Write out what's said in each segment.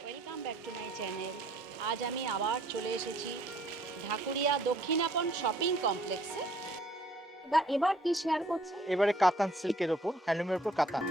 Welcome back to my channel. আজ আমি আবার চলে এসেছি ঢাকুরিয়া দক্ষিণাপন শপিং কমপ্লেক্সে। এবার কি শেয়ার করছি? এবারে কাতান সিল্কের ওপর, হ্যান্ডলুমের ওপর কাতান।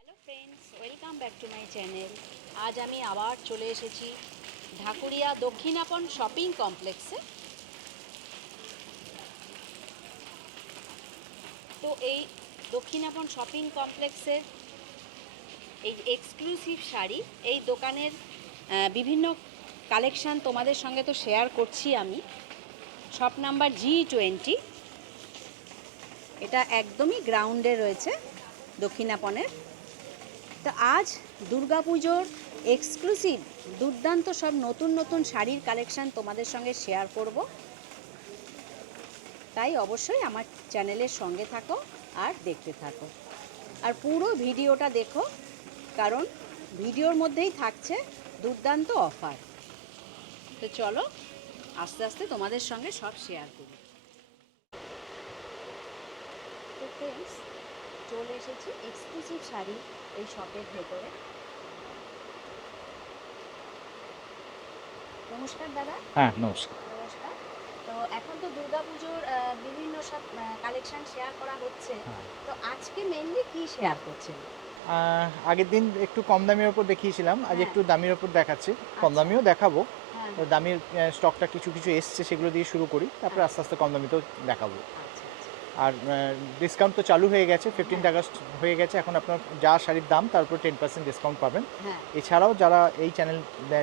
Hello friends, welcome back to my channel. আজ আমি আবার চলে এসেছি ঢাকুরিয়া দক্ষিণাপন শপিং কমপ্লেক্সে। তো এই দক্ষিণাপন শপিং কমপ্লেক্সের এই এক্সক্লুসিভ শাড়ি, এই দোকানের বিভিন্ন কালেকশান তোমাদের সঙ্গে তো শেয়ার করছি আমি। শপ নাম্বার G20, এটা একদমই গ্রাউন্ডে রয়েছে দক্ষিণাপনের। তো আজ দুর্গাপুজোর এক্সক্লুসিভ দুর্দান্ত সব নতুন নতুন শাড়ির কালেকশান তোমাদের সঙ্গে শেয়ার করব, তাই অবশ্যই আমার চ্যানেলের সঙ্গে থাকো আর দেখতে থাকো, আর পুরো ভিডিওটা দেখো, কারণ ভিডিওর মধ্যেই থাকছে দুর্দান্ত অফার। তো চলো আস্তে আস্তে তোমাদের সঙ্গে সব শেয়ার করি। তো ফ্রেন্ডস, চলে এসেছি এক্সক্লুসিভ শাড়ি এই শপের ভেতরে। নমস্কার দাদা। হ্যাঁ, নমস্কার। নমস্কার। তো এখন তো দুর্গাপুজোর বিভিন্ন সব কালেকশন শেয়ার করা হচ্ছে। তো আজকে মেইনলি কি শেয়ার করছেন? আগের দিন একটু কম দামের ওপর দেখিয়েছিলাম, আজ হ্যাঁ। একটু দামের ওপর দেখাচ্ছি। কম আচ্ছা। দামিও দেখাবো। হ্যাঁ, তো দামের স্টকটা কিছু কিছু এসছে, সেগুলো দিয়ে শুরু করি, তারপরে আস্তে আস্তে কম দামিতেও দেখাবো। আচ্ছা আচ্ছা। আর ডিসকাউন্ট তো চালু হয়ে গেছে, 15 হ্যাঁ। আগস্ট হয়ে গেছে। এখন আপনার যা শাড়ির দাম তার উপর 10% ডিসকাউন্ট পাবেন। হ্যাঁ। এছাড়াও যারা এই চ্যানেল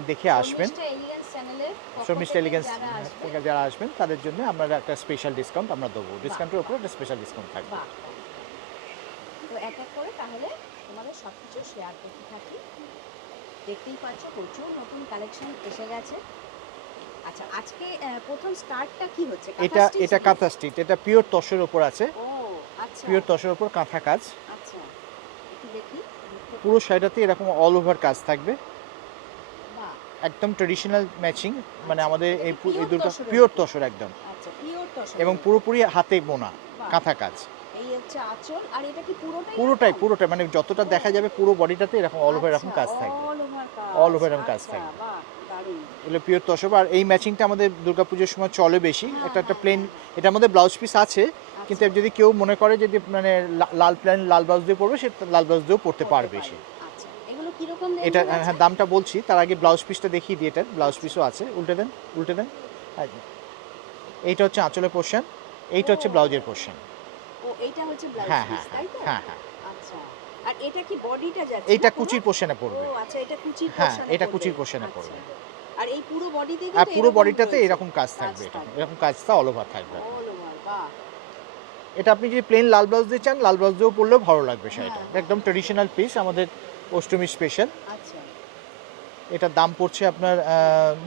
দেখে আসবেন, শর্মিষ্ঠা এলিগেন্স চ্যানেলের পক্ষ শর্মিষ্ঠা থেকে এলিগেন্স যারা আসবে, থেকে যারা আসবেন তাদের জন্য আমরা একটা স্পেশাল ডিসকাউন্ট আমরা দেবো। ডিসকাউন্টের উপর একটা স্পেশাল ডিসকাউন্ট থাকবে। বাহ, তো এক এক করে তাহলে তোমাদের সব কিছু শেয়ার করতে থাকি। দেখতেই পাচ্ছ প্রচুর নতুন কালেকশন এসে গেছে। আচ্ছা, আজকে প্রথম স্টার্টটা কি হচ্ছে? এটা এটা কাঁথা স্টিচ, এটা পিওর তসরের উপর আছে। ও আচ্ছা। পিওর তসরের উপর কাঁথা কাজ। আচ্ছা, একটু দেখি। পুরো শাড়িটাতে এরকম অল ওভার কাজ থাকবে, বাহ। একদম ট্রেডিশনাল ম্যাচিং। মানে আচ্ছা, আমাদের এটা এই কি pure দুটো তসরের পিওর উপর? তসর একদম, আচ্ছা, পিওর তসর এবং পুরোপুরি হাতে বোনা বাহ। কাঁথা কাজ। এই হচ্ছে আঁচল, আর এটা কি পুরোটাই পুরোটাই এরকম? পুরোটাই মানে যতটা দেখা যাবে পুরো বডিটাতে এরকম অল ওভার এরকম আচ্ছা, কাজ থাকবে। অল ওভার কাজ। অল ওভার এরকম কাজ আচ্ছা, থাকবে। বাহ, দারুণ। এগুলো পিওর তসর। আর এই ম্যাচিংটা আমাদের দুর্গাপুজোর সময় চলে বেশি। হ্যাঁ, একটা হ্যাঁ, প্লেন, হ্যাঁ। এটার মধ্যে ব্লাউজ পিস আছে, কিন্তু আচ্ছা, যদি কেউ মনে করে যদি মানে লাল প্লেন লাল ব্লাউজ দিয়ে পরবে, সে লাল ব্লাউজ দিয়েও পরতে করতে পারবে পারি। সে। আচ্ছা, এগুলো কিরকম এটা রেঞ্জের আছে? হ্যাঁ, দামটা বলছি, তার আগে ব্লাউজ পিসটা দেখিয়ে দিই। এটার ব্লাউজ আচ্ছা। পিসও আছে। উল্টে দেন, উল্টে দেন। আর এইটা হচ্ছে আঁচলের পোর্শন, এইটা হচ্ছে ও, ব্লাউজের পোর্শন। ও এইটা হচ্ছে ব্লাউজ হ্যাঁ পিস, হ্যাঁ হ্যাঁ তাই তো? হ্যাঁ হ্যাঁ। আচ্ছা, আর এটা কি বডিটা যাচ্ছে এইটা না কোনো? কুচির পোর্শনে ও পড়বে। আচ্ছা, এটা কুচির হ্যাঁ, পোরশনে এটা পড়বে। কুচির পোর্শনে আচ্ছা, পড়বে। আর এই পুরো বডিতে আর কিন্তু পুরো এরকম বডিটাতে রয়েছে, এরকম কাজ থাকবে, এটা এরকম কাজটা অল ওভার থাকবে। অল ওভার, বাহ। এটা আপনি যদি প্লেন লাল ব্লাউজ দিয়ে চান, লাল ব্লাউজ দিয়েও পরলেও ভালো লাগবে শাড়িটা। হ্যাঁ, এটা একদম ট্রেডিশনাল পিস, আমাদের অষ্টমী স্পেশাল। আচ্ছা, এটার দাম পড়ছে আপনার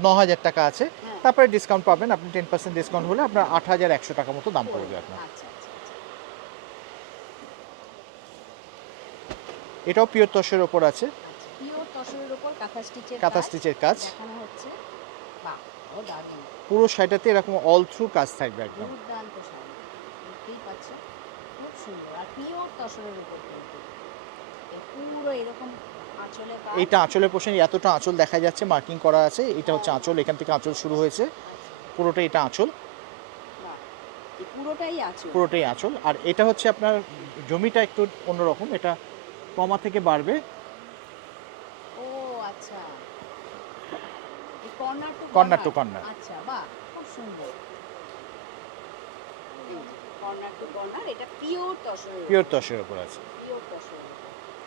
9,000 টাকা আছে। হ্যাঁ, তারপরে ডিসকাউন্ট পাবেন আপনি, 10% ডিসকাউন্ট হলে আপনার 8,100 টাকা মতো দাম পড়বে আপনার। আচ্ছা, আচ্ছা, আচ্ছা। এটাও পিওর তসরের ওপর আছে, আচ্ছা, পিওর তসরের উপর কাঁথা স্টিচের কাঁথা কাজ স্টিচের কাজ। দেখানো হচ্ছে। বাহ, ও দারুণ। পুরো শাড়িটাতে এরকম অল থ্রু কাজ থাকবে একদম। দুর্দান্ত শাড়ি, দেখতেই পাচ্ছ, খুব সুন্দর, আর পিওর তসরের উপর কিন্তু পুরো এরকম আঁচলে কাজ। এইটা আঁচলের পোর্শন, এতটা আঁচল দেখা যাচ্ছে, মার্কিং করা আছে। এটা হচ্ছে আঁচল, এখান থেকে আঁচল শুরু হয়েছে, আচ্ছা, পুরোটাই এটা আঁচল, বাহ, এই পুরোটাই আঁচল। পুরোটাই আঁচল। আর এটা হচ্ছে আপনার জমিটা একটু অন্যরকম, এটা কমা থেকে বাড়বে। ও আচ্ছা, এই corner to corner to corner. আচ্ছা, বাহ, খুব সুন্দর। কর্নার টু কর্নার, এটা পিওর তসরের পিওর তসরের ওপর আছে। পিওর তসরের।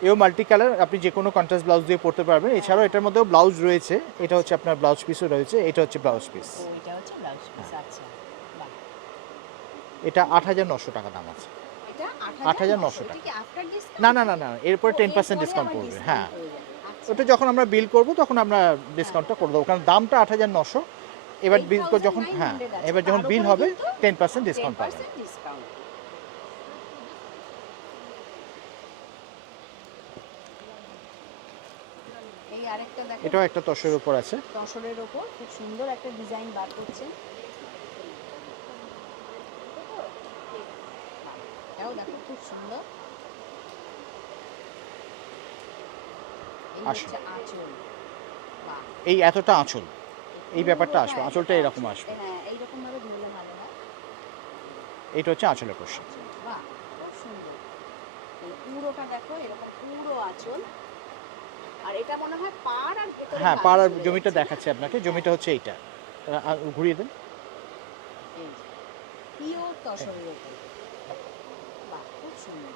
এও মাল্টি কালার, আপনি যে কোনো কন্ট্রাস্ট ব্লাউজ দিয়ে পরতে পারবেন। এছাড়াও এটার মধ্যেও ব্লাউজ রয়েছে, এটা হচ্ছে আপনার ব্লাউজ পিসও রয়েছে, এটা হচ্ছে ব্লাউজ পিস। ও এটা হচ্ছে ব্লাউজ পিস, আচ্ছা, বাহ। এটা 8,900 টাকা দাম আছে। এটা 8,900 এটা টাকা। কি আফটার ডিসকাউন্ট? না না না না, এরপরে ও, 10% এরপরে ডিসকাউন্ট আবার পড়বে। discount হ্যাঁ, হয়ে যাবে। আচ্ছা। ওটা যখন আমরা বিল করব তখন আমরা ডিসকাউন্টটা করে দেবো, কারণ দামটা 8,900। এবার বিল করে যখন, হ্যাঁ, 8,900 আছে, এবার যখন তার বিল উপরে হবে কিন্তু 10% ডিসকাউন্ট পাবেন। 10% ডিসকাউন্ট। এই আরেকটা দেখো, এটাও একটা তসরের উপর আছে। তসরের ওপর খুব সুন্দর একটা ডিজাইন বার করছেন। এটাও দেখো খুব সুন্দর। এই আসুন। হচ্ছে আঁচল। বাহ, এই এতটা আঁচল, এই ব্যাপারটা আসবে, পুরোটা আঁচলটা এতটা এরকম আঁচল। আসবে। হ্যাঁ, এইরকম ভাবে ধরলে ভালো হয়। এইটা হচ্ছে আঁচলের পোর্শন। বাহ, খুব সুন্দর। তাহলে পুরোটা দেখো এরকম পুরো আঁচল। আর এটা মনে হয় পাড় আর ভেতরে হ্যাঁ, কাজ পাড়ার চলে জমিটা যাচ্ছে, না? দেখাচ্ছি আপনাকে। জমিটা হচ্ছে এইটা। ঘুরিয়ে দেন। এই যে, পিওর তসরের উপর। বাহ, খুব সুন্দর।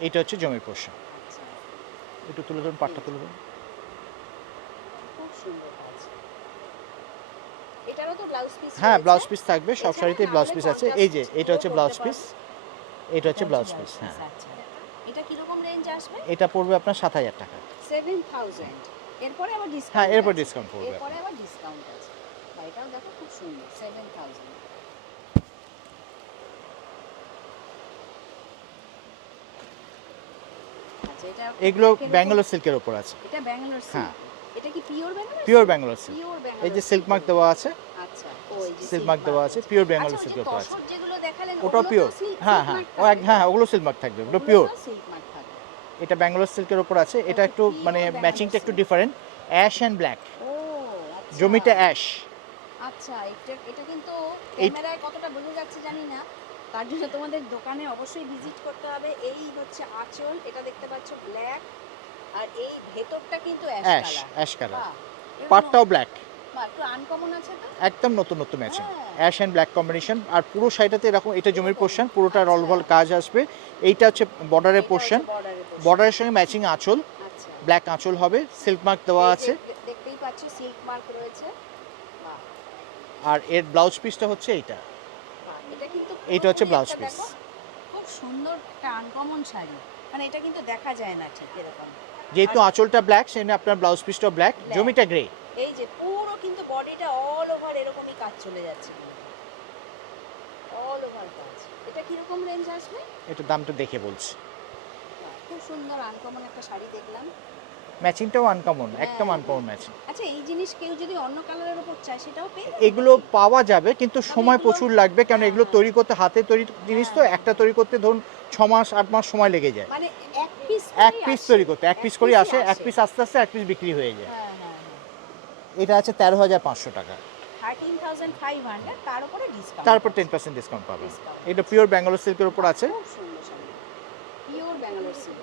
এইটা হচ্ছে জমির পোর্শন। আচ্ছা, একটু তুলে ধরুন, পাটটা তুলে ধরুন। খুব সুন্দর কাজ। এটারও তো ব্লাউজ পিস হ্যাঁ, রয়েছে। ব্লাউজ পিস থাকবে, সব এছাড়া শাড়িতেই না ব্লাউজ হলে পিস আছে। এই যে contrast এটা হচ্ছে পুরো ব্লাউজ করতে পিস, পারবো। এটা হচ্ছে ব্লাউজ পিস। হ্যাঁ, আচ্ছা। এটা কিরকম রেঞ্জ আসবে? এটা পড়বে আপনার 7,000 টাকা। 7000। এরপরে আবার হ্যাঁ, ডিসকাউন্ট এরপর আছে। ডিসকাউন্ট পড়বে এরপরে আপনার। আবার ডিসকাউন্ট আছে। বা এটাও দেখো খুব সুন্দর, 7000। আচ্ছা, এটা এগুলো black এর উপর- ব্যাঙ্গালোর সিল্কের উপর আছে। এটা ব্যাঙ্গালোর হ্যাঁ। সিল্ক। এটা কি pure Bangalore? Pure Bangalore silk. Pure এই ব্যাঙ্গালোর। যে সিল্ক মার্ক দেওয়া আছে, আচ্ছা, ও এই যে সিল্ক মার্ক দেওয়া আছে, রয়েছে। পিওর আচ্ছা, ব্যাঙ্গালোর ওই যে সিল্কের উপর আছে। তসর যেগুলো দেখালেন ওটাও ওগুলো পিওর। তো সিল্ক হ্যাঁ হ্যাঁ, মার্ক ও থাকবে? হ্যাঁ, ওগুলো সিল্ক মার্ক থাকবে, ওগুলো ওগুলো পিওর। তো সিল্ক মার্ক থাকবে। এটা ব্যাঙ্গালোর সিল্কের উপর আছে। এটা Okay, একটু pure মানে Bangalore ম্যাচিংটা একটু silk। Different, ash and black. ও আচ্ছা। জমিটা অ্যাশ। আচ্ছা, এটা কিন্তু এই ক্যামেরায় কতটা বোঝা যাচ্ছে জানি না। তার জন্য তোমাদের দোকানে অবশ্যই ভিজিট করতে হবে। এই হচ্ছে আঁচল, এটা দেখতে পাচ্ছ ব্ল্যাক, আর এই ভেতরটা কিন্তু ash ash, colour. Ash colour. বাহ, এরকম- পাটটাও ব্ল্যাক। বাহ, একটু আনকমন আছে তো। একদম নতুন নতুন ম্যাচিং, হ্যাঁ। Ash and black combination. আর পুরো শাড়িটাতে এরকম, এটা জমির এরকম। পোর্শন, পুরোটা আচ্ছা। রলভল কাজ আসবে। এইটা হচ্ছে বর্ডারের এটা পোর্শন, হচ্ছে বর্ডারের পোর্শন। বর্ডারের সঙ্গে ম্যাচিং আঁচল, আচ্ছা। ব্ল্যাক আঁচল হবে, সিল্ক মার্ক দেওয়া এই যে আছে। দেখতেই পাচ্ছ সিল্ক মার্ক রয়েছে। বাহ, আর এর ব্লাউজ পিসটা হচ্ছে এইটা। বাহ, এটা কিন্তু এইটা হচ্ছে পুরোপুরি ব্লাউজ একটা পিস। দেখো, খুব সুন্দর একটা আনকমন শাড়ি। মানে এটা কিন্তু দেখা যায় না ঠিক এরকম। যেহেতু আর- আঁচলটা ব্ল্যাক, সেজন্য আপনার ব্লাউজ পিসটাও ব্ল্যাক, Black। জমিটা গ্রে। এই যে পুরো কিন্তু বডিটা অল ওভার এরকমই কাজ চলে যাচ্ছে, অল ওভার কাজ। এটা কিরকম রেঞ্জ আসবে? এটা দামটা দেখে বলছি। বাহ, খুব সুন্দর আনকমন একটা শাড়ি দেখলাম। ম্যাচিংটাও আনকমন, একদম হ্যাঁ, আনকমন ম্যাচিং। আচ্ছা, এই জিনিস কেউ যদি অন্য কালারের উপর চায় সেটাও পেয়ে যাবে? এগুলো পাওয়া যাবে, কিন্তু তবে সময় এগুলো- প্রচুর লাগবে, কারণ হ্যাঁ, এগুলো হ্যাঁ। তৈরি করতে হাতে তৈরি জিনিস, তো হ্যাঁ। একটা তৈরি করতে ধরুন 6 মাস 8 মাস সময় লেগে যায়। মানে এক পিস এক পিস তৈরি করতে, এক পিস করে পিসই আসে, এক পিস আস্তে আস্তে এক পিস বিক্রি হয়ে যায়। হ্যাঁ হ্যাঁ হ্যাঁ। এটা আছে 13,500 টাকা। 13,500, তার উপরে ডিসকাউন্ট। তারপর 10% ডিসকাউন্ট পাবেন। Discount। এটা পিওর ব্যাঙ্গালোর সিল্কের উপর আছে। খুব সুন্দর শাড়ি, পিওর ব্যাঙ্গালোর সিল্ক।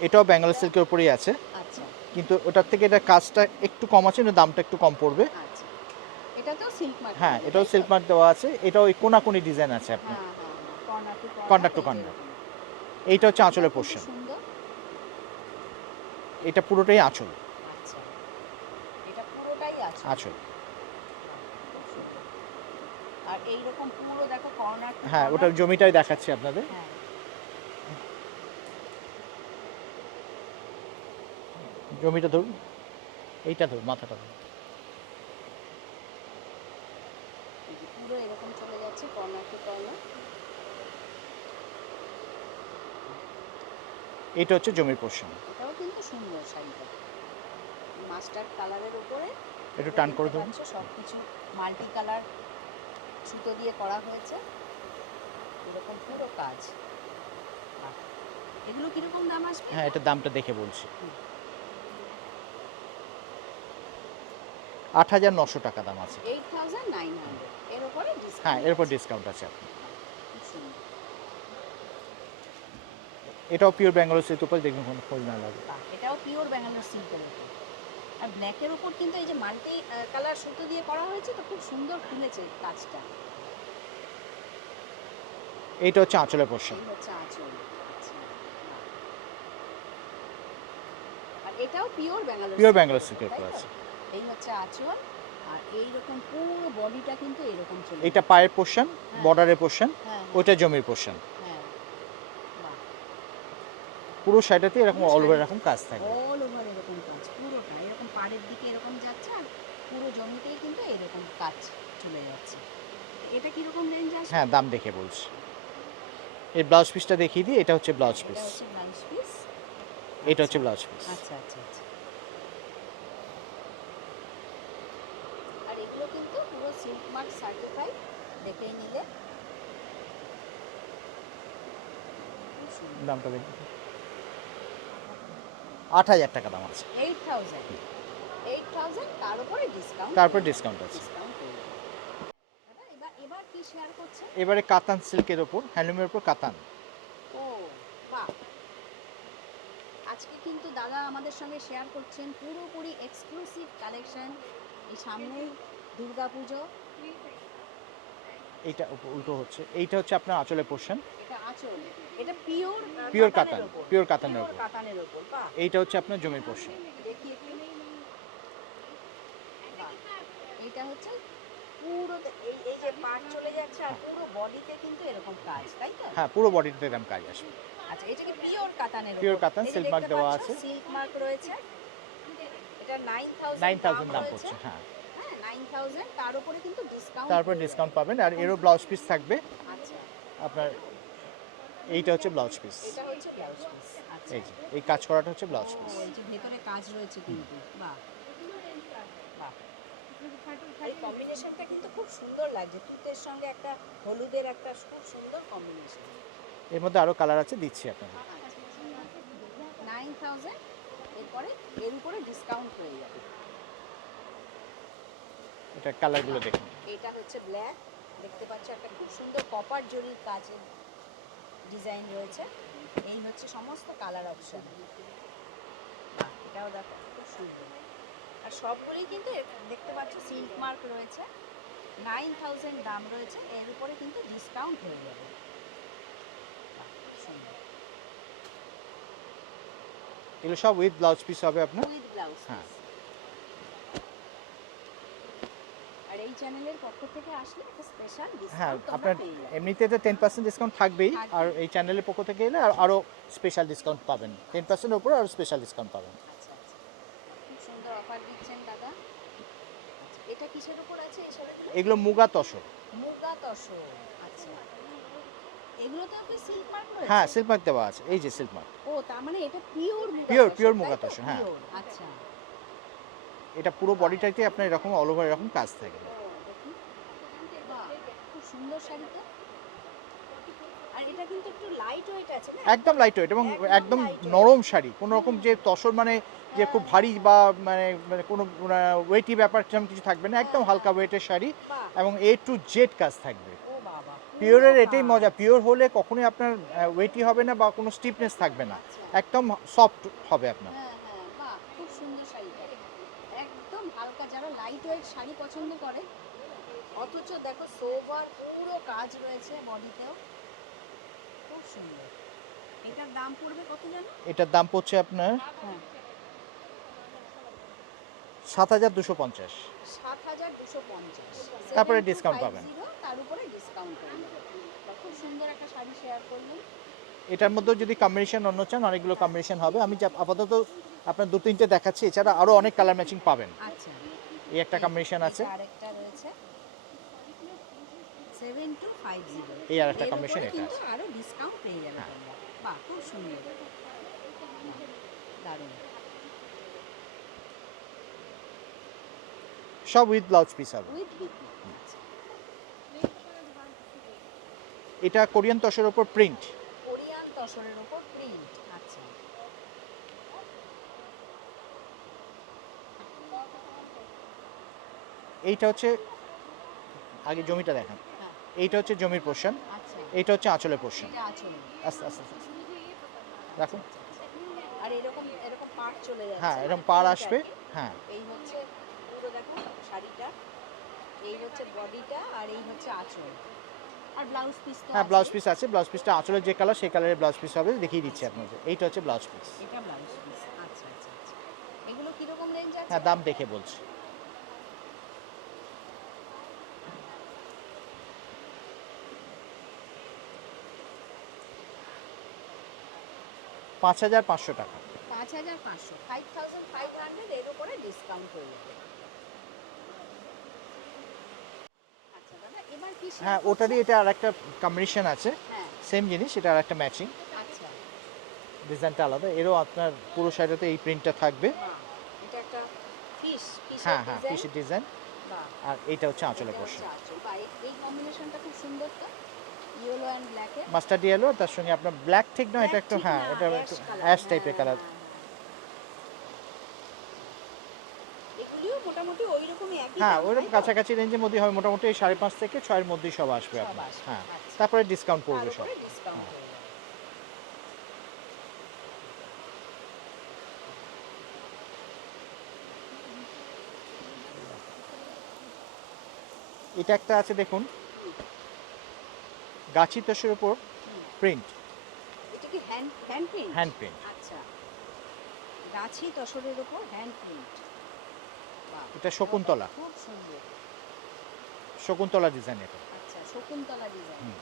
এটাও ব্যাঙ্গালোর সিল্কের উপরেই আছে, আচ্ছা কিন্তু ওটার থেকে এটা কাজটা একটু কম আছে, কিন্তু দামটা একটু কম পড়বে। আচ্ছা, এটা তো সিল্ক মার্ক। হ্যাঁ, এটাও সিল্ক মার্ক দেওয়া আছে। এটাও ওই কোনাকুনি ডিজাইন আছে আপনার। হ্যাঁ হ্যাঁ, corner to Corner to corner। এইটা হচ্ছে আঁচলের পোর্শন, সুন্দর। এটা পুরোটাই আঁচল। আচ্ছা, এটা পুরোটাই আছে আঁচল। খুব সুন্দর। আর এই রকম পুরো দেখো কর্নার। হ্যাঁ, ওটা জমিটাই দেখাচ্ছি আপনাদের। হ্যাঁ, জমিটা ধরুন, এইটা ধরুন, মাথাটা ধরুন। এই যে পুরো এরকম চলে যাচ্ছে কর্নার টু কর্নার। এটা হচ্ছে জমির পোর্শন। এটাও কিন্তু সুন্দর শাড়িটা, মাস্টার্ড কালারের উপরে। একটু টান করে ধরুন। সব কিছু মাল্টি কালার সুতো দিয়ে করা হয়েছে, এরকম পুরো কাজ। বাহ, এগুলো কিরকম দাম আসবে? হ্যাঁ, এটা দামটা দেখে বলছি। 8,900 টাকা দাম আছে। 8,900, এর উপরে ডিসকাউন্ট। হ্যাঁ, এরপর ডিসকাউন্ট আছে আপনার। খুব সুন্দর। এটাও পিওর ব্যাঙ্গালোর সিল্ক উপর, দেখুন কোনো খোঁজ না লাগে। বাহ, এটাও পিওর ব্যাঙ্গালোর সিল্কের উপর। আর ব্ল্যাকের উপর কিন্তু এই যে মাল্টি কালার সুতো দিয়ে করা হয়েছে, তো খুব সুন্দর খুলেছে কাজটা। এইটা হচ্ছে আঁচলের পোর্শন। এই হচ্ছে আঁচল। আচ্ছা, বাহ। আর এটাও পিওর ব্যাঙ্গালোর পিওর ব্যাঙ্গালোর সিল্কের উপর তাই তো? আছে। এই হচ্ছে আঁচল, আর এইরকম পুরো বডিটা কিন্তু এরকম চলে এটা পায়ের পোর্শন, বর্ডারের পোর্শন, হ্যাঁ ওইটা জমির পোর্শন। হ্যাঁ, বাহ, পুরো সাইডটাতে এরকম পুরো অল ওভার শাড়ি- এরকম কাজ থাকবে। অল ওভার এরকম কাজ পুরোটা, এরকম পাড়ের দিকে এরকম যাচ্ছে, আর পুরো জমিতেই কিন্তু এরকম কাজ চলে যাচ্ছে। এটা কিরকম রেঞ্জ আসবে? হ্যাঁ, দাম দেখে বলছি। এই ব্লাউজ পিসটা দেখিয়ে দিই, এটা হচ্ছে ব্লাউজ এটা পিস, হচ্ছে ব্লাউজ পিস। এটা হচ্ছে ব্লাউজ পিস। আচ্ছা আচ্ছা আচ্ছা। আর এগুলো কিন্তু পুরো সিল্ক মার্ক সার্টিফাইড, দেখেই নিলে। খুব সুন্দর। দামটা দেখি, 8,000 টাকা দাম আছে। 8,000, 8,000 তার উপরে ডিসকাউন্ট। তারপর ডিসকাউন্ট আছে। ডিসকাউন্ট দাদা, এবার এবার কি শেয়ার করছে? এবারে কাতান সিল্কের ওপর, হ্যান্ডলুমের ওপর কাতান। ও বাহ, আজকে কিন্তু দাদা আমাদের সঙ্গে শেয়ার করছেন পুরোপুরি এক্সক্লুসিভ কালেকশন। এই সামনেই দুর্গাপুজো। এইটা উল্টো হচ্ছে, এইটা হচ্ছে আপনার আঁচলের পোর্শন, এটা আঁচল, এটা পিওর পিওর কাতান, পিওর কাতানের পিওর ওপর। কাতানের উপর। বাহ, এইটা হচ্ছে আপনার জমির পোর্শন। দেখি একটু। বাহ, এইটা হচ্ছে পুরো এই এই যে পার্ট চলে যাচ্ছে, আর পুরো বডিতে কিন্তু এরকম কাজ, তাই তো? হ্যাঁ, পুরো বডিতে এরকম কাজ আসবে। আচ্ছা, এটা কি পিওর কাতানের উপর? Pure কাতান, এই যে silk দেখতে mark দেওয়া পাচ্ছ, আছে। silk mark রয়েছে। এটা 9,000 9,000 দাম রয়েছে। পড়ছে, হ্যাঁ। হ্যাঁ 9,000, তার উপরে কিন্তু ডিসকাউন্ট। তারপর ডিসকাউন্ট পাবেন, আর এরও ব্লাউজ পিস থাকবে আচ্ছা, আপনার। এইটা হচ্ছে ব্লাউজ পিস, এটা হচ্ছে ব্লাউজ পিস। আচ্ছা, এই যে এই কাজ করাটা হচ্ছে ব্লাউজ পিস। ও, এই যে ভেতরে কাজ রয়েছে কিন্তু। বাহ বাহ, এই কম্বিনেশনটা কিন্তু খুব সুন্দর লাগছে, তুতের সঙ্গে একটা হলুদের একটা খুব সুন্দর কম্বিনেশন। এর মধ্যে আরো কালার আছে, দিচ্ছি আপনাদের। 9,000, এরপরে এর উপরে ডিসকাউন্ট হয়ে যাবে। এটা কালারগুলো দেখুন। এটা হচ্ছে ব্ল্যাক, দেখতে পাচ্ছ একটা খুব সুন্দর কপার জরির কাজের ডিজাইন রয়েছে। এই হচ্ছে সমস্ত কালার অপশন। এটাও দেখো খুব সুন্দর, আর সবগুলোই কিন্তু দেখতে পাচ্ছ সিল্ক মার্ক রয়েছে। 9,000 দাম রয়েছে, এর উপরে কিন্তু ডিসকাউন্ট হয়ে যাবে। বাহ, খুব সুন্দর। এগুলো সব উইথ ব্লাউজ পিস হবে আপনার। With blouse. হ্যাঁ। আর এই চ্যানেলের পক্ষ থেকে আসলে একটা স্পেশাল হ্যাঁ, ডিসকাউন্ট তোমরা আপনার পেয়ে যাবে। এমনিতে তো 10% ডিসকাউন্ট থাকবেই, আর এই চ্যানেলের পক্ষ থেকে এলে আরও স্পেশাল ডিসকাউন্ট পাবেন। 10% উপরে আরও স্পেশাল ডিসকাউন্ট পাবেন। আচ্ছা আচ্ছা, খুব সুন্দর অফার দিচ্ছেন দাদা। আচ্ছা, এটা কিসের উপর আছে এই শাড়িগুলো? এগুলো মুগা তসর। মুগা তসর। আচ্ছা, এগুলোতেও কি সিল্ক মার্ক রয়েছে? হ্যাঁ, সিল্ক মার্ক দেওয়া আছে, এই যে সিল্ক মার্ক। ও, তার মানে এটা pure muga Pure, tussar, pure তাই মুগা তো? তসর, হ্যাঁ। Pure, আচ্ছা। এটা পুরো বডিটাইতে আপনার এরকম অল ওভার এরকম কাজ থাকে। ও, দেখি। বাহ, খুব সুন্দর শাড়ি তো। আর এটা কিন্তু একটু লাইট ওয়েট আছে না? একদম লাইট ওয়েট এবং একদম একদম lightweight। নরম শাড়ি, কোনো রকম যে তসর মানে যে খুব ভারী বা মানে মানে কোনো ওয়েটি ব্যাপার তেমন কিছু থাকবে না, একদম হালকা ওয়েটের শাড়ি বাহ, এবং এ টু জেড কাজ থাকবে। ও বাবা, পিওরের পুরো এটাই কাজ। মজা, পিওর হলে কখনোই আপনার ওয়েটি হবে না বা কোনো স্টিফনেস থাকবে না, একদম সফট হবে আপনার। হ্যাঁ হ্যাঁ, বাহ, খুব সুন্দর শাড়িটা, একদম হালকা। যারা লাইট ওয়েট শাড়ি পছন্দ করে, অথচ দেখো সোবার পুরো কাজ রয়েছে বডিতেও, খুব সুন্দর। এটার দাম পড়বে কত জানো? এটার দাম পড়ছে আপনার হ্যাঁ, 7,250। 7,250। তারপরে discount পাবেন। 7,250, তার উপরে ডিসকাউন্ট পাবেন। খুব সুন্দর একটা শাড়ি শেয়ার করলেন। এটার মধ্যেও যদি কম্বিনেশন অন্য চান, অনেকগুলো কম্বিনেশন হবে। আমি আপাতত আপনার 2-3টে দেখাচ্ছি, এছাড়া আরও অনেক কালার ম্যাচিং পাবেন। আচ্ছা, এই একটা কম্বিনেশন আছে, এটা আরেকটা রয়েছে 7,250। এই আরেকটা এর combination উপরে এটা কিন্তু আছে। আরো ডিসকাউন্ট পেয়ে যাবে তোমরা। বাহ, খুব সুন্দর, দারুণ। সব উইথ ব্লাউজ পিস হবে। With BP. এটা কোরিয়ান তসরের উপর প্রিন্ট। কোরিয়ান তসরের উপর প্রিন্ট। আচ্ছা, এইটা হচ্ছে, আগে জমিটা দেখান। হ্যাঁ, এইটা হচ্ছে জমির পোর্শন, আচ্ছা, এইটা হচ্ছে আঁচলের পোর্শন। এটা আঁচলে। আস্তে আস্তে আস্তে রাখুন। আর এরকম এরকম পাড় চলে যাচ্ছে। হ্যাঁ, এরকম মানে পাড় এই আসবে। type এর। হ্যাঁ, এই হচ্ছে পুরো দেখো শাড়িটা, এই হচ্ছে বডিটা, আর এই হচ্ছে আঁচল, আর ব্লাউজ পিস তো হ্যাঁ আছে। ব্লাউজ পিস আছে। ব্লাউজ পিসটা আঁচলের যে কালার সেই কালারের ব্লাউজ পিস হবে, দেখিয়ে দিচ্ছি আপনাদের। এইটা হচ্ছে ব্লাউজ পিস। এটা ব্লাউজ পিস। আচ্ছা আচ্ছা আচ্ছা, এগুলো কিরকম রেঞ্জ আছে? হ্যাঁ, দাম দেখে বলছি। 5,500 টাকা। 5,500, 5,500 এর উপরে ডিসকাউন্ট হয়ে যাবে। আচ্ছা দাদা, এবার কি শেয়ার হ্যাঁ, করছেন? ওটারই এটা আরেকটা কম্বিনেশন আছে, হ্যাঁ, সেম জিনিস, এটা আরেকটা ম্যাচিং, আচ্ছা, ডিজাইনটা আলাদা। এরও আপনার পুরো শাড়িতে এই প্রিন্টটা থাকবে। বাহ! এটা একটা পিসের হ্যাঁ হ্যাঁ, ডিজাইন। পিসের ডিজাইন। বাহ! আর এইটা হচ্ছে আঁচলের এটা পোর্শন, হচ্ছে আঁচল। বাহ! এই কম্বিনেশনটা খুব সুন্দর তো। ইয়েলো অ্যান্ড ব্ল্যাক এর। মাস্টার্ড ইয়েলো, তার সঙ্গে আপনার ব্ল্যাক ঠিক নয়, এটা ব্ল্যাক একটু ঠিক হ্যাঁ, না, এটা অ্যাশ একটু কালার। অ্যাশ হ্যাঁ, টাইপের কালার। হ্যাঁ, হ্যাঁ। এগুলিও মোটামুটি ওইরকমই একই হ্যাঁ, দাম, ওইরকম তাই তো? কাছাকাছি রেঞ্জের মধ্যে হবে, মোটামুটি 5.5 থেকে 6 এর মধ্যেই সব আসবে সব আপনার। আসবে, হ্যাঁ, আচ্ছা। তারপরে ডিসকাউন্ট তার পড়বে সব। উপরে ডিসকাউন্ট হ্যাঁ। হয়ে যাবে। এটা একটা আছে দেখুন, গাছি তোষের উপর হুম। প্রিন্ট, এটা কি হ্যান্ড প্রিন্ট? Hand print. আচ্ছা। গাছি তসরের উপর হ্যান্ড প্রিন্ট। বাহ! এটা শকুন্তলা, খুব সুন্দর। শকুন্তলা ডিজাইন এটা। আচ্ছা, শকুন্তলা ডিজাইন। হুম।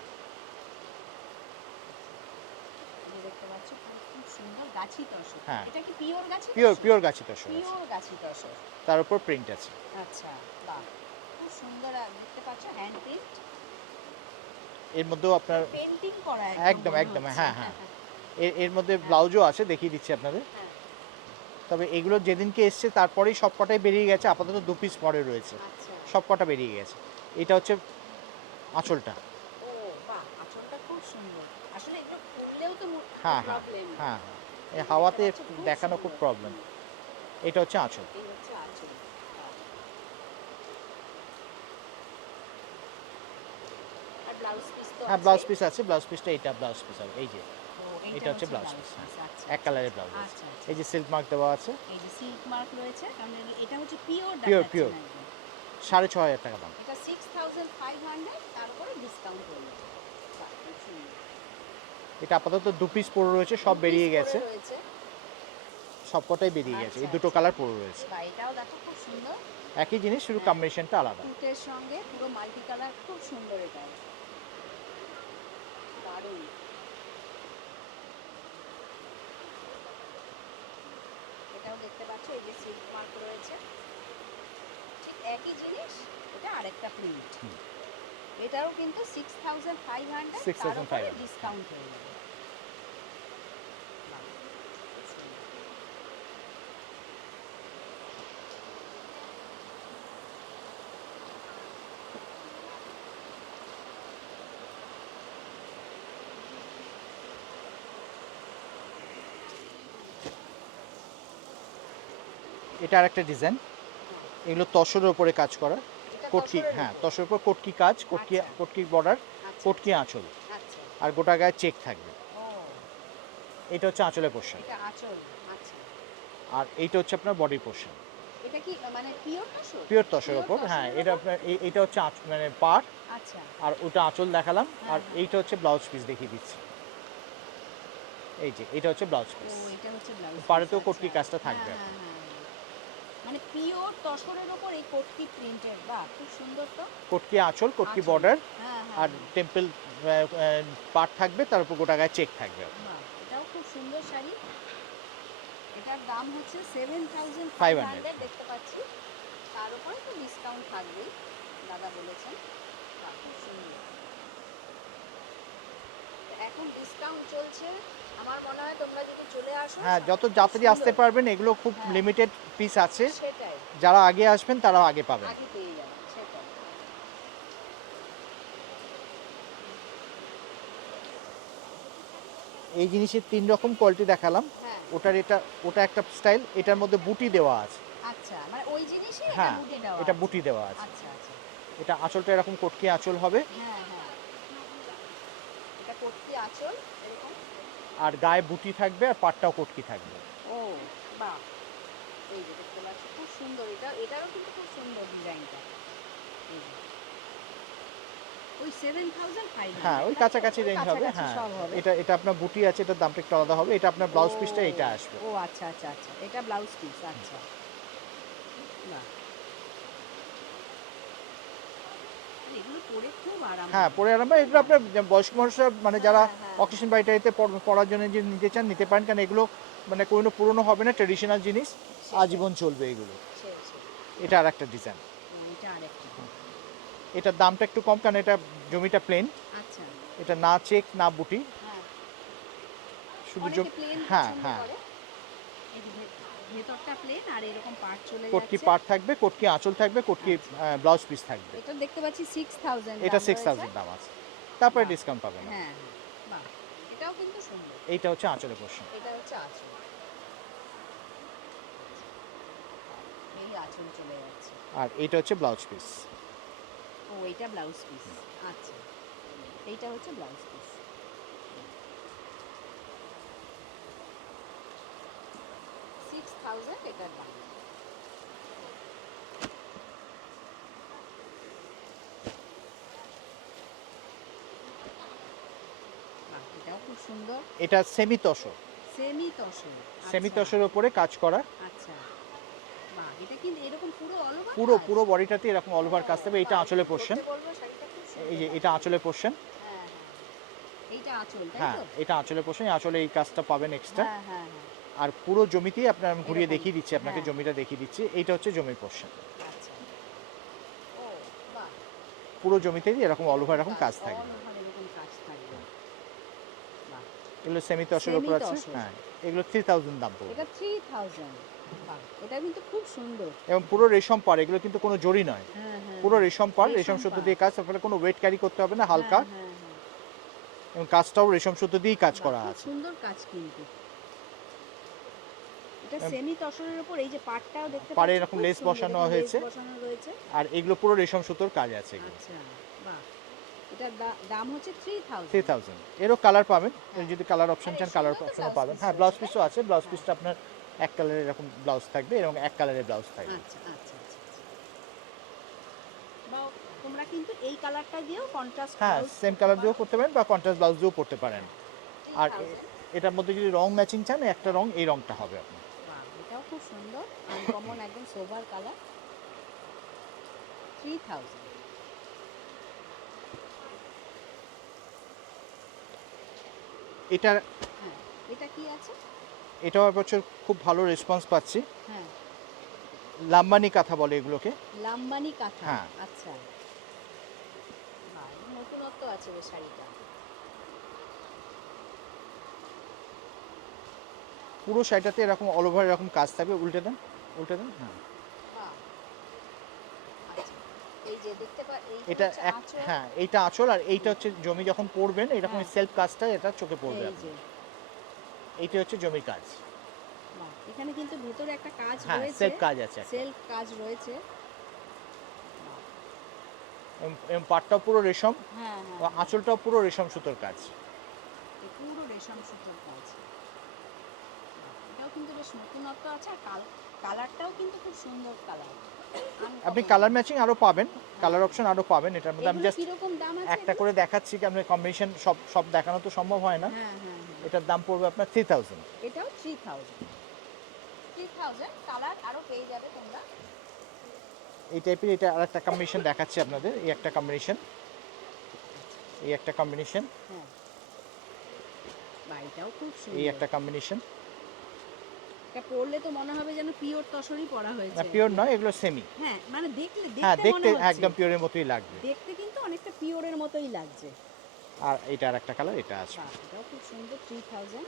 এই যে দেখতে পাচ্ছ, খুব সুন্দর গাছি তসর। হ্যাঁ। এটা কি পিওর গাছি পিওর তসর? পিওর গাছি তোষর আছে, পিওর গাছি তসর। তার উপর প্রিন্ট আছে। আচ্ছা, বাহ! খুব সুন্দর দেখতে পাচ্ছ হ্যান্ড প্রিন্ট। এর মধ্যেও আপনার পেন্টিং করা একদম মনে একদম, হচ্ছে। হ্যাঁ হ্যাঁ, এর মধ্যে ব্লাউজও আছে, দেখিয়ে দিচ্ছি আপনাদের। হ্যাঁ, তবে এগুলো যেদিনকে এসছে তারপরেই সব কটাই বেরিয়ে গেছে, আপাতত 2 পিস পরে রয়েছে, আচ্ছা। সব কটা বেরিয়ে গেছে। এটা হচ্ছে আঁচলটা। ও বাহ! আঁচলটা খুব সুন্দর। আসলে এগুলো খুললেও তো হ্যাঁ হ্যাঁ প্রবলেম। হ্যাঁ, এই হাওয়াতে দেখতে পাচ্ছ, খুব দেখানো খুব সুন্দর। প্রবলেম। এটা হচ্ছে আঁচল। এই হচ্ছে আঁচল। বাহ! আর ব্লাউজ পিস তো হ্যাঁ, আছে। ব্লাউজ পিস আছে, ব্লাউজ পিসটা এইটা ব্লাউজ পিস হবে, এই যে এইটা এটা হচ্ছে ব্লাউজ পিস। পিস। আচ্ছা। এক কালারের ব্লাউজ আছে, আচ্ছা, আচ্ছা। এই যে সিল্ক মার্ক দেওয়া আছে। এই যে সিল্ক মার্ক রয়েছে, কারণ এটা হচ্ছে পিওর পিওর দেখাচ্ছে পিওর, না একদম। 6,500 টাকা দাম। এটা 6500, তার উপরে ডিসকাউন্ট হয়ে যাবে। বাহ! খুব সুন্দর। এটা আপাতত 2 পিস পড়ে রয়েছে, সব বেরিয়ে পিস গেছে, করে রয়েছে। সব কটাই বেরিয়ে গেছে, এই আচ্ছা, দুটো আচ্ছা। কালার পড়ে রয়েছে। বাহ! এটাও দেখো খুব সুন্দর। একই জিনিস, শুধু হ্যাঁ। কম্বিনেশনটা আলাদা। তুঁতের সঙ্গে পুরো মাল্টি কালার, খুব সুন্দর এটা। দারুণ। এটাও দেখতে পাচ্ছ, এই যে সিল্ক মার্ক রয়েছে। ঠিক একই জিনিস, এটা আরেকটা প্রিন্ট। এটাও কিন্তু 6500, তার উপরে 6500 ডিসকাউন্ট হয়ে যাবে। বাহ! খুব সুন্দর। এটা আরেকটা ডিজাইন, এগুলো তসরের উপরে কাজ করা, এটা কটকি, তসরের হ্যাঁ উপর। তসরের উপর কটকি কাজ, কটকি আচ্ছা। কটকি বর্ডার, আচ্ছা, কটকি আঁচল, আচ্ছা। আর গোটা গায়ে চেক থাকবে। ও, এটা হচ্ছে আঁচলের পোর্শন, এটা আঁচল। আচ্ছা। আর এইটা হচ্ছে আপনার বডি পোর্শন, এটা কি মানে পিওর তসর? পিওর তসরের পিওর উপর। হ্যাঁ, তসরের এটা উপর? আপনার এইটা হচ্ছে মানে পার, আচ্ছা। আর ওটা আঁচল দেখালাম, হ্যাঁ, আর হ্যাঁ। এইটা হচ্ছে ব্লাউজ পিস, দেখিয়ে দিচ্ছি। এই যে এটা হচ্ছে ব্লাউজ ও, পিস, এটা হচ্ছে ব্লাউজ। পাড়েতেও কটকি কাজটা থাকবে হ্যাঁ, আপনার। হ্যাঁ, হ্যাঁ। মানে পিওর তসরের উপর এই কটকি প্রিন্টেড। বাহ! খুব সুন্দর তো। কটকি আঁচল, কটকি আঁচল। বর্ডার, হ্যাঁ, আর হ্যাঁ। টেম্পল পার্ট থাকবে, তার উপর গোটা গায়ে চেক থাকবে। বাহ! এটাও খুব সুন্দর শাড়ি। এটার দাম হচ্ছে 500 7500, দেখতে পাচ্ছি। তার উপরে তো ডিসকাউন্ট থাকবেই, দাদা বলেছেন। বাহ! খুব সুন্দর। এখন ডিসকাউন্ট চলছে। আমার মনে হয় তোমরা যদি চলে আসো, হ্যাঁ, যত খুব তাড়াতাড়ি আসতে সুন্দর। পারবেন, এগুলো খুব হ্যাঁ। লিমিটেড পিস আছে, সেটাই। যারা আগে আসবেন তারাও আগে পাবেন। আগে পেয়ে যাবেন, সেটাই। এই জিনিসের 3 রকম কোয়ালিটি দেখালাম, হ্যাঁ। ওটা একটা স্টাইল, এটার মধ্যে বুটি দেওয়া আছে। আচ্ছা, মানে ওই জিনিসই এটা হ্যাঁ, বুটি দেওয়া এটা আছে। বুটি দেওয়া আছে। আচ্ছা, আচ্ছা। এটা আঁচলটা এরকম কটকি আঁচল হবে, হ্যাঁ, হ্যাঁ। এটা কটকি আঁচল এরকম। আর গায়ে বুটি থাকবে, আর পাটটাও কটকি থাকবে। ও, বাহ! এই যে দেখতে পাচ্ছ, খুব সুন্দর। এটারও কিন্তু খুব সুন্দর ডিজাইনটা। এই যে। ওই 7500। হ্যাঁ, ওই কাছাকাছি রেঞ্জ হবে। কাছাকাছি হ্যাঁ, সব হবে। এটা আপনার বুটি আছে, এটার দামটা একটু আলাদা হবে। এটা আপনার ব্লাউজ পিসটা ও, এটা আসবে। ও আচ্ছা, আচ্ছা, আচ্ছা। এটা ব্লাউজ পিস। আচ্ছা। বাহ! এগুলো পরে খুব আরাম। হ্যাঁ পরে আরাম হয়। এগুলো আপনার বয়স্ক মানুষরা মানে যারা হ্যাঁ, হ্যাঁ। অকেশন বাড়িটাতে পড়ার জন্য যে নিতে চান নিতে পারেন, কারণ এগুলো মানে কোনো পুরনো হবে না, ট্রেডিশনাল জিনিস, আজীবন চলবে এগুলো। এটা আর একটা ডিজাইন। এটা আরেকটা। এটার দামটা একটু কম, কারণ এটা জমিটা প্লেন, আচ্ছা। এটা না চেক না বুটি, হ্যাঁ। শুধু অনেকে প্লেন হ্যাঁ পছন্দ হ্যাঁ করে। এই যে ভেতরটা প্লেন আর এরকম পার্ট চলে কটকি যাচ্ছে। পাড় থাকবে, কটকি আঁচল থাকবে, কটকি ব্লাউজ পিস থাকবে। এটা দেখতে পাচ্ছি 6000 এটা দাম 6000 রয়েছে। দাম আছে, তারপরে বাহ! ডিসকাউন্ট পাবেন না। হ্যাঁ, হ্যাঁ। বাহ! এটাও কিন্তু সুন্দর। এইটা হচ্ছে আঁচলের পোর্শন, এটা হচ্ছে আঁচল। এই আঁচল চলে যাচ্ছে। আর এইটা হচ্ছে ব্লাউজ পিস। ও এইটা ব্লাউজ পিস। আচ্ছা। এইটা হচ্ছে ব্লাউজ পিস। 6000 এটার দাম। বাহ! এটাও খুব সুন্দর। এটা semi tussar, semi tussar. Semi আচ্ছা, তসরের উপরে কাজ করা, আচ্ছা। বাহ! এটা কি এরকম পুরো অল ওভার পুরো কাজ? পুরো বডিটাতে এরকম অল ওভার কাজ থাকবে। এইটা বাহ! আঁচলের পোর্শন, ধরতে বলবো শাড়িটা খুব সুন্দর এই যে লাগছে। এটা আঁচলের পোর্শন। হ্যাঁ, হ্যাঁ। এইটা আঁচল, তাই হ্যাঁ তো? এটা আঁচলের পোর্শন, আঁচলে এই কাজটা পাবেন এক্সট্রা। হ্যাঁ, হ্যাঁ, হ্যাঁ। আর পুরো জমিতেই আপনার আমি ঘুরিয়ে এরকম, দেখিয়ে দিচ্ছি আপনাকে, হ্যাঁ। জমিটা দেখিয়ে দিচ্ছি। এইটা হচ্ছে জমির পোর্শন, আচ্ছা। ও বাহ! পুরো জমিতেই এরকম অল ওভার এরকম কাজ অল থাকবে। ওভার এরকম কাজ থাকবে। বাহ! এগুলো সেমি তসরের উপর আছে। সেমি-তসর। হ্যাঁ এগুলো 3000 দাম পড়বে, এটা 3000। বাহ! এটা কিন্তু খুব সুন্দর। এবং পুরো রেশম পাড়, এগুলো কিন্তু কোনো জরি নয়, হ্যাঁ, হ্যাঁ। পুরো রেশম পাড়, রেশম রেশম সুতো পাড়। দিয়ে কাজ, তারপরে কোনো ওয়েট ক্যারি করতে হবে না, হালকা, হ্যাঁ, হ্যাঁ, হ্যাঁ। এবং কাজটাও রেশম সুতো দিয়েই কাজ বাহ! করা খুব আছে। সুন্দর কাজ কিন্তু। এটা এম, সেমি তসরের উপর এই যে পাটটাও দেখতে পাড়ে পাচ্ছি এরকম খুব লেস সুন্দর, বসানো এরকম লেস হয়েছে, বসানো রয়েছে। আর এগুলো পুরো রেশম সুতোর কাজ আছে এগুলো। আচ্ছা, বাহ! এটার দাম হচ্ছে 3000। 3000, এরও কালার পাবেন, হ্যাঁ। যদি কালার অপশন আর চান এর কালার সঙ্গেও তো অপশনও ব্লাউজ পাবেন। পিস হ্যাঁ রয়েছে, ব্লাউজ তাই পিসও তো? আছে, ব্লাউজ হ্যাঁ। পিসটা আপনার এক কালারের এরকম ব্লাউজ থাকবে এবং এক কালারের ব্লাউজ থাকবে। আচ্ছা, আচ্ছা, আচ্ছা, আচ্ছা। বা তোমরা কিন্তু এই কালারটা দিয়েও কন্ট্রাস্ট হ্যাঁ ব্লাউজ সেম করতে কালার দিয়েও পারো। করতে পারেন বা কন্ট্রাস্ট ব্লাউজ দিয়েও করতে পারেন। আর 3000। এটার মধ্যে যদি রং ম্যাচিং চান, একটা রং এই রংটা হবে আপনার। বাহ! এটাও খুব সুন্দর। আনকমন একদম সোবার কালার। 3000। এটার হ্যাঁ। এটা কি আছে? এটাও এবছর খুব ভালো রেসপন্স পাচ্ছি। হ্যাঁ। লাম্বানি কাঁথা বলে এগুলোকে। লাম্বানি কাঁথা। হ্যাঁ। আচ্ছা। বাহ! নতুনত্ব আছে বেশ শাড়িটা। পুরো শাড়িটাতে এরকম অল ওভার এরকম কাজ থাকবে। উল্টে দেন, উল্টে দেন। হ্যাঁ বাহ! আচ্ছা। এই যে দেখতে এই যে এটা হচ্ছে এক, আঁচল। হ্যাঁ এইটা আঁচল, আর এইটা হচ্ছে জমি যখন পড়বেন এরকম হ্যাঁ। সেলফ কাজটা এটা চোখে পড়বে এই আপনার। যে। এইটা হচ্ছে জমির কাজ। বাহ! এখানে কিন্তু ভেতরে একটা কাজ হ্যাঁ রয়েছে। সেলফ কাজ আছে একটা। সেলফ কাজ রয়েছে। বাহ! এবং পাটটাও পুরো রেশম, হ্যাঁ, হ্যাঁ, এবং হ্যাঁ। আঁচলটাও পুরো রেশম সুতোর কাজ। এই পুরো রেশম সুতোর কাজ। বাহ! এটাও কিন্তু বেশ নতুনত্ব আছে আর কালারটাও কিন্তু খুব সুন্দর কালার। আপনি আনকমন। কালার ম্যাচিং আরও পাবেন, কালার অপশন আরও পাবেন। এটার মধ্যে আমি এগুলো জাস্ট কিরকম দাম আছে একটা এগুলো? করে দেখাচ্ছি, কি আপনার কম্বিনেশন সব সব দেখানো তো সম্ভব হয় না। হ্যাঁ, হ্যাঁ, হ্যাঁ। এটার দাম পড়বে আপনার 3000। এটাও 3000। 3000 কালার আরো পেয়ে যাবে তোমরা। এই টাইপের এটা আর একটা কম্বিনেশন দেখাচ্ছি আপনাদের। এই একটা কম্বিনেশন, এই একটা কম্বিনেশন, হ্যাঁ। বাহ! এটাও খুব এই সুন্দর। একটা কম্বিনেশন। এটা পরলে তো মনে হবে যেন পিওর তসরই পরা না হয়েছে। পিওর নয়, এগুলো সেমি। হ্যাঁ, মানে হ্যাঁ দেখতে দেখতে মনে হচ্ছে। একদম পিওরের মতোই লাগবে। দেখতে কিন্তু অনেকটা পিওরের মতোই লাগছে। আর এটা আর একটা কালার, এটা আছে। বাহ! এটাও খুব সুন্দর 3000।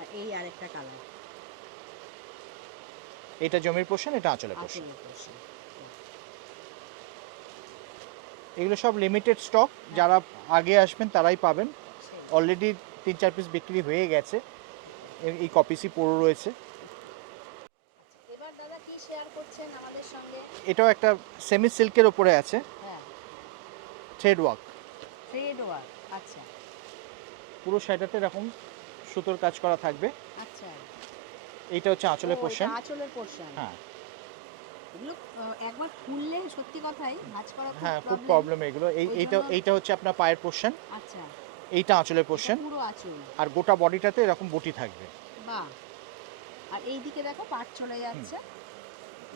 আর এই আরেকটা কালার। এটা জমির পোর্শন, এটা আঁচলের পোর্শন। আঁচলের পোর্শন। এগুলো সব লিমিটেড স্টক, যারা আগে আসবেন তারাই পাবেন। সেই। অলরেডি 3-4 পিস বিক্রি হয়ে গেছে, এই কপিসই পড়ে রয়েছে। আচ্ছা, এবার দাদা কি শেয়ার করছেন আমাদের সঙ্গে? এটাও একটা সেমি সিল্কের ওপরে আছে, হ্যাঁ। Thread work. Thread work. আচ্ছা, পুরো শাড়িটাতে এরকম সুতোর কাজ করা থাকবে। আচ্ছা। এইটা হচ্ছে আঁচলের ও, পোর্শন। এটা আঁচলের পোর্শন। হ্যাঁ এগুলো একবার খুললে সত্যি কথাই ভাঁজ করা হ্যাঁ খুব প্রবলেম। প্রবলেম এগুলো। ওই এইটা জন্য- এইটা হচ্ছে আপনার পায়ের পোর্শন, আচ্ছা। এইটা আঁচলের এটা পোর্শন, পুরো আঁচল। আর গোটা বডিটাতে এরকম বুটি থাকবে। বাহ! আর এই দিকে দেখো পাট চলে যাচ্ছে।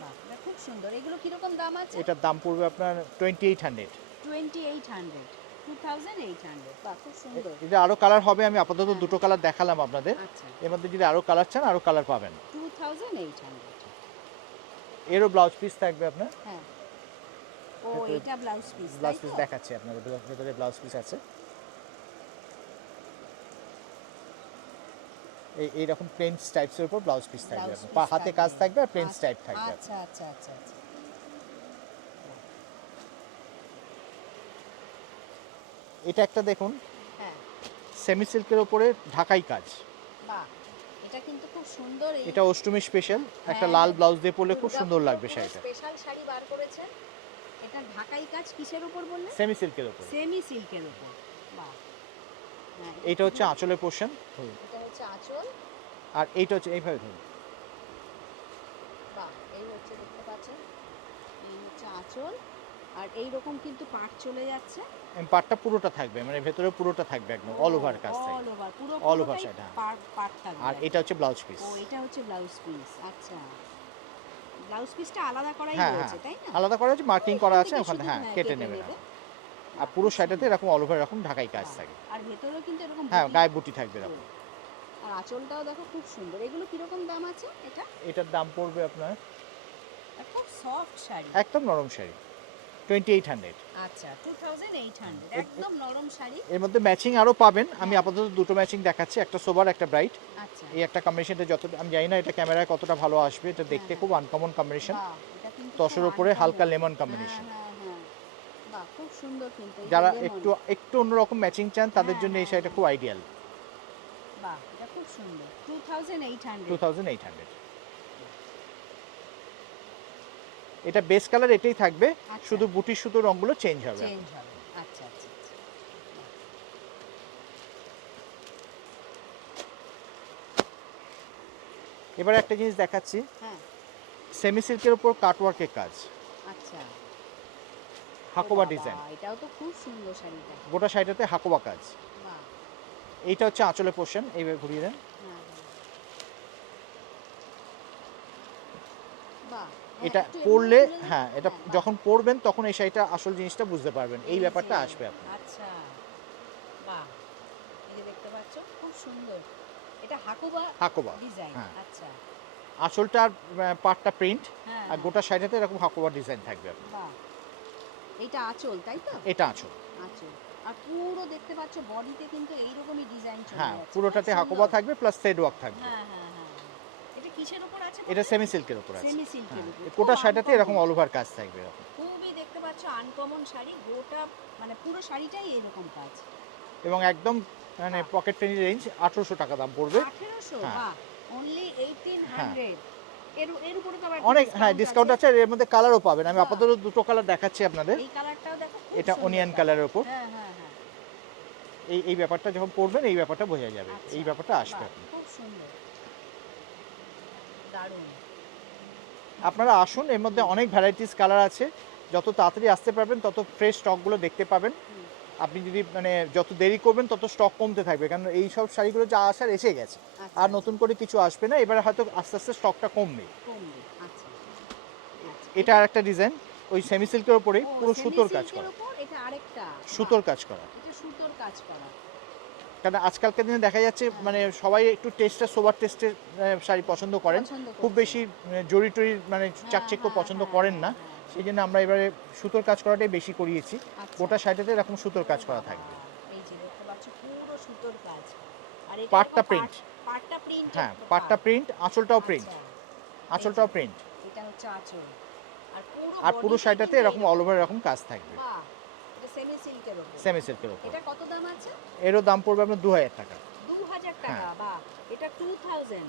বাহ, এটা খুব সুন্দর। এগুলো কিরকম দাম আছে? এটার দাম পড়বে আপনার 2800। 2800, 2800। বাহ, খুব সুন্দর। এটা আরো কালার হবে, আমি আপাতত হ্যাঁ, দুটো কালার দেখালাম আপনাদের। আচ্ছা, এর মধ্যে যদি আরো কালার চান আরো কালার পাবেন। 2800। এরও ব্লাউজ পিস থাকবে আপনার। হ্যাঁ। ও, ভেতরে এটা ব্লাউজ পিস, ব্লাউজ তাই পিস তো? দেখাচ্ছি আপনাদের, ভেতরে ব্লাউজ পিস আছে। এইরকম প্লেন স্টাইপসের উপর ব্লাউজ পিস থাকবে ব্লাউজ আপনার, পিস হাতে কাজ থাকবে আর প্লেন স্টাইপ থাকবে। আচ্ছা, আচ্ছা, আচ্ছা, আচ্ছা। এটা একটা দেখুন, হ্যাঁ, সেমি সিল্কের উপরে ঢাকাই কাজ। বাহ, এটা কিন্তু খুব সুন্দর। এটা অষ্টমী স্পেশাল, একটা হ্যাঁ, লাল ব্লাউজ দিয়ে পরলে খুব সুন্দর দুর্গাপুজোর লাগবে পুরো শাড়িটা। স্পেশাল শাড়ি বার করেছেন। এটা ঢাকাই কাজ কিসের উপর বললেন? সেমি সিল্কের উপর। সেমি সিল্কের উপর। বাহ। হ্যাঁ, এইটা হচ্ছে খুবই- আঁচলের পোর্শন, এটা হচ্ছে আঁচল। আর এইটা হচ্ছে এইভাবে ধরুন। বাহ, এই হচ্ছে দেখতে পাচ্ছেন, এই হচ্ছে আঁচল। আর এই রকম কিন্তু পাট চলে যাচ্ছে। পাটটা পুরোটা থাকবে, মানে ভেতরে পুরোটা থাকবে একদম অল ওভার কাজ থাকবে। অল ওভার, পুরো All over পুরোটাই side, হ্যাঁ। পাট থাকবে। আর এটা হচ্ছে ব্লাউজ পিস। ও, এটা হচ্ছে ব্লাউজ পিস। আচ্ছা, ব্লাউজ পিসটা আলাদা করাই হ্যাঁ, রয়েছে, হ্যাঁ, তাই না? আলাদা করা আছে, মার্কিং ওই করা এখান আছে থেকে ওখানে, শুধু, হ্যাঁ হ্যাঁ, কেটে কেটে নেবেন। নেবে। আর পুরো শাড়িটাতে এরকম অল ওভার এরকম ঢাকাই কাজ বাহ, থাকে। আর ভেতরেও কিন্তু এরকম হ্যাঁ, বুটি। গায়ে বুটি থাকবে এরকম। আর আঁচলটাও দেখো খুব সুন্দর। এগুলো কিরকম দাম আছে এটা? এটার দাম পড়বে আপনার আর খুব সফট শাড়ি। একদম নরম শাড়ি, 2800। আচ্ছা, 2800, একদম নরম শাড়ি। এর মধ্যে ম্যাচিং আরো পাবেন, আমি হ্যাঁ। আপাতত দুটো ম্যাচিং দেখাচ্ছি, একটা সোবার একটা ব্রাইট। আচ্ছা, এই একটা কম্বিনেশনটা যত আমি জানি না এটা ক্যামেরায় কতটা ভালো আসবে, এটা দেখতে হ্যাঁ, খুব আনকমন কম্বিনেশন। বাহ, এটা কিন্তু তসরের খুব উপরে হালকা uncommon। লেমন হ্যাঁ, কম্বিনেশন। হ্যাঁ, হ্যাঁ। বাহ, খুব সুন্দর কিন্তু এই যে যারা lemon। একটু একটু অন্যরকম ম্যাচিং চান তাদের হ্যাঁ, জন্য এই হ্যাঁ, শাড়িটা হ্যাঁ। খুব আইডিয়াল। বাহ, এটা খুব সুন্দর। 2800। 2800। এটা বেস কালার এটাই থাকবে, আচ্ছা। শুধু বুটির সুতো রঙগুলো চেঞ্জ হবে। চেঞ্জ হবে। আচ্ছা, আচ্ছা, আচ্ছা। এবার একটা জিনিস দেখাচ্ছি, হ্যাঁ, সেমি সিল্কের উপর কাটওয়ার্কের কাজ, আচ্ছা। হাকোবা বাবা, ডিজাইন, এটাও তো খুব সুন্দর শাড়িটা। গোটা শাড়িটাতে হাকোবা কাজ। বাহ। এইটা হচ্ছে আঁচলের পোর্শন, এইভাবে ঘুরিয়ে দেন। হ্যাঁ, হ্যাঁ। বাহ, হ্যাঁ, এটা একটু পরলে, এমনি তুলে দিন। হ্যাঁ, এটা বাহ। যখন পরবেন তখন এই শাড়িটা আসল জিনিসটা বুঝতে পারবেন, এই যে, ব্যাপারটা আসবে আপনার। আচ্ছা, বাহ, এই যে দেখতে পাচ্ছ, খুব সুন্দর। এটা হাকুবা হাকোবা, ডিজাইন। হ্যাঁ। আচ্ছা, আঁচলটা আর পাটটা প্রিন্ট, হ্যাঁ, আর হ্যাঁ। গোটা শাড়িটাতে এরকম হাকোবা ডিজাইন থাকবে আপনার। বাহ, এটা আঁচল, তাই তো? এটা আঁচল, আঁচল। আর পুরো দেখতে পাচ্ছ বডিতে কিন্তু এইরকমই ডিজাইন চলে হ্যাঁ, যাচ্ছে। পুরোটাতে খুব হাকোবা সুন্দর। থাকবে প্লাস থ্রেড ওয়ার্ক থাকবে। হ্যাঁ, হ্যাঁ, হ্যাঁ, হ্যাঁ। এটা কিসের উপর আছে? এটা সেমি সিল্কের উপর আছে, সেমি সিল্কের হ্যাঁ, উপর। এই গোটা খুব শাড়িটাতে uncommon। এরকম অল ওভার কাজ থাকবে এরকম। খুবই দেখতে পাচ্ছ আনকমন শাড়ি, গোটা মানে পুরো শাড়িটাই এরকম কাজ। এবং একদম মানে বাহ। পকেট ফ্রেন্ডলি রেঞ্জ, 1800 টাকা দাম পড়বে। 1800, হ্যাঁ। বাহ, অনলি 1800। এর উপরে তো আবার অনেক, হ্যাঁ, ডিসকাউন্ট আছে, আর এর মধ্যে কালারও পাবেন, আমি বাহ। আপাতত দুটো কালার দেখাচ্ছি আপনাদের। এই কালারটাও দেখো খুব এটা সুন্দর অনিয়ন colour। কালারের উপর, হ্যাঁ, হ্যাঁ, হ্যাঁ। এই ব্যাপারটা যখন পরবেন এই ব্যাপারটা বোঝা যাবে, আচ্ছা, এই ব্যাপারটা আসবে বাহ, আপনার। খুব সুন্দর, দারুণ। আপনারা আসুন, এর মধ্যে অনেক ভ্যারাইটিস কালার আছে, যত তাড়াতাড়ি আসতে পারবেন তত ফ্রেশ স্টকগুলো দেখতে পাবেন। হুম। আপনি যদি মানে যত দেরি করবেন তত স্টক কমতে থাকবে, কারণ এই সব শাড়িগুলো যা আসার এসে গেছে, আচ্ছা, আর নতুন করে কিছু আসবে না, এবারে হয়তো আস্তে আস্তে স্টকটা কমবে। কমবে। আচ্ছা, আচ্ছা। এটা আর একটা ডিজাইন, ওই সেমি সিল্কের উপরেই ও, পুরো semi সুতোর কাজ silk এর করা, উপর এটা আরেকটা। সুতোর বাহ, কাজ করা। এটা সুতোর কাজ করা। কারণ আজকালকার দিনে দেখা যাচ্ছে হ্যাঁ। মানে সবাই একটু টেস্টটা সোবার টেস্টের শাড়ি পছন্দ করেন, পছন্দ খুব করছে। বেশি জরি টরি মানে হ্যাঁ, চাকচিক্য হ্যাঁ, পছন্দ হ্যাঁ, করেন না, হ্যাঁ, হ্যাঁ। সেই জন্য আমরা এবারে সুতোর কাজ করাটাই বেশি করিয়েছি। আচ্ছা। গোটা শাড়িটাতে এরকম সুতোর কাজ করা বাবা, থাকবে। এই যে দেখতে পাচ্ছ পুরো সুতোর কাজ। আর এটা পাটটা এরকম print। পাটটা প্রিন্ট। হ্যাঁ, পাটটা প্রিন্ট, আঁচলটাও প্রিন্ট, আঁচলটাও প্রিন্ট, এটা হচ্ছে আঁচল। আর আর পুরো বডিতে শাড়িটাতে কিন্তু এরকম অল ওভার এরকম কাজ থাকবে, বাহ, এটা সেমি সিল্কের উপর। সেমি সিল্কের উপর। এটা কত দাম আছে? এরও দাম পড়বে আপনার 2000 টাকা। 2000 টাকা। হ্যাঁ। বাহ, এটা 2000।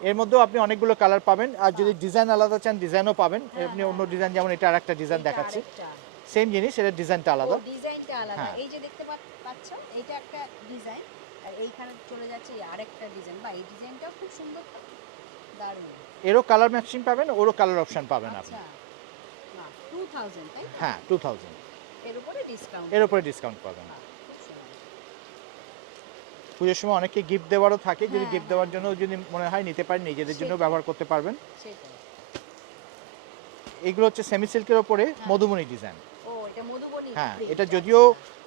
এর মধ্যেও আপনি অনেকগুলো কালার পাবেন, আর যদি ডিজাইন আলাদা চান ডিজাইনও পাবেন। হ্যাঁ, আপনি অন্য হ্যাঁ, ডিজাইন, যেমন এটা আরেকটা ডিজাইন এটা দেখাচ্ছি, আরেকটা। সেম জিনিস, এটা ডিজাইনটা ও, আলাদা। ডিজাইনটা আলাদা। হ্যাঁ। এই যে দেখতে পাচ্ছ, এটা একটা ডিজাইন, আর এইখানে চলে যাচ্ছে আরেকটা ডিজাইন। বা এই ডিজাইনটাও খুব সুন্দর, দারুণ। এরও কালার ম্যাচিং পাবেন, ওরও কালার অপশন পাবেন আপনি। আচ্ছা, বাহ, 2000, তাই তো? হ্যাঁ, 2000, এর উপরে ডিসকাউন্ট। এর উপরে ডিসকাউন্ট পাবেন। খুব সুন্দর। পুজোর সময় অনেকে গিফট দেওয়ারও থাকে, যদি হ্যাঁ, গিফট দেওয়ার হ্যাঁ, জন্য যদি মনে হয় নিতে পারেন, নিজেদের জন্য সেটাই। ব্যবহার করতে পারবেন। সেটাই। এগুলো হচ্ছে সেমি সিল্কের ওপরে মধুবনী ডিজাইন। ও এটা মধুবনী হ্যাঁ, print, এটা আচ্ছা। যদিও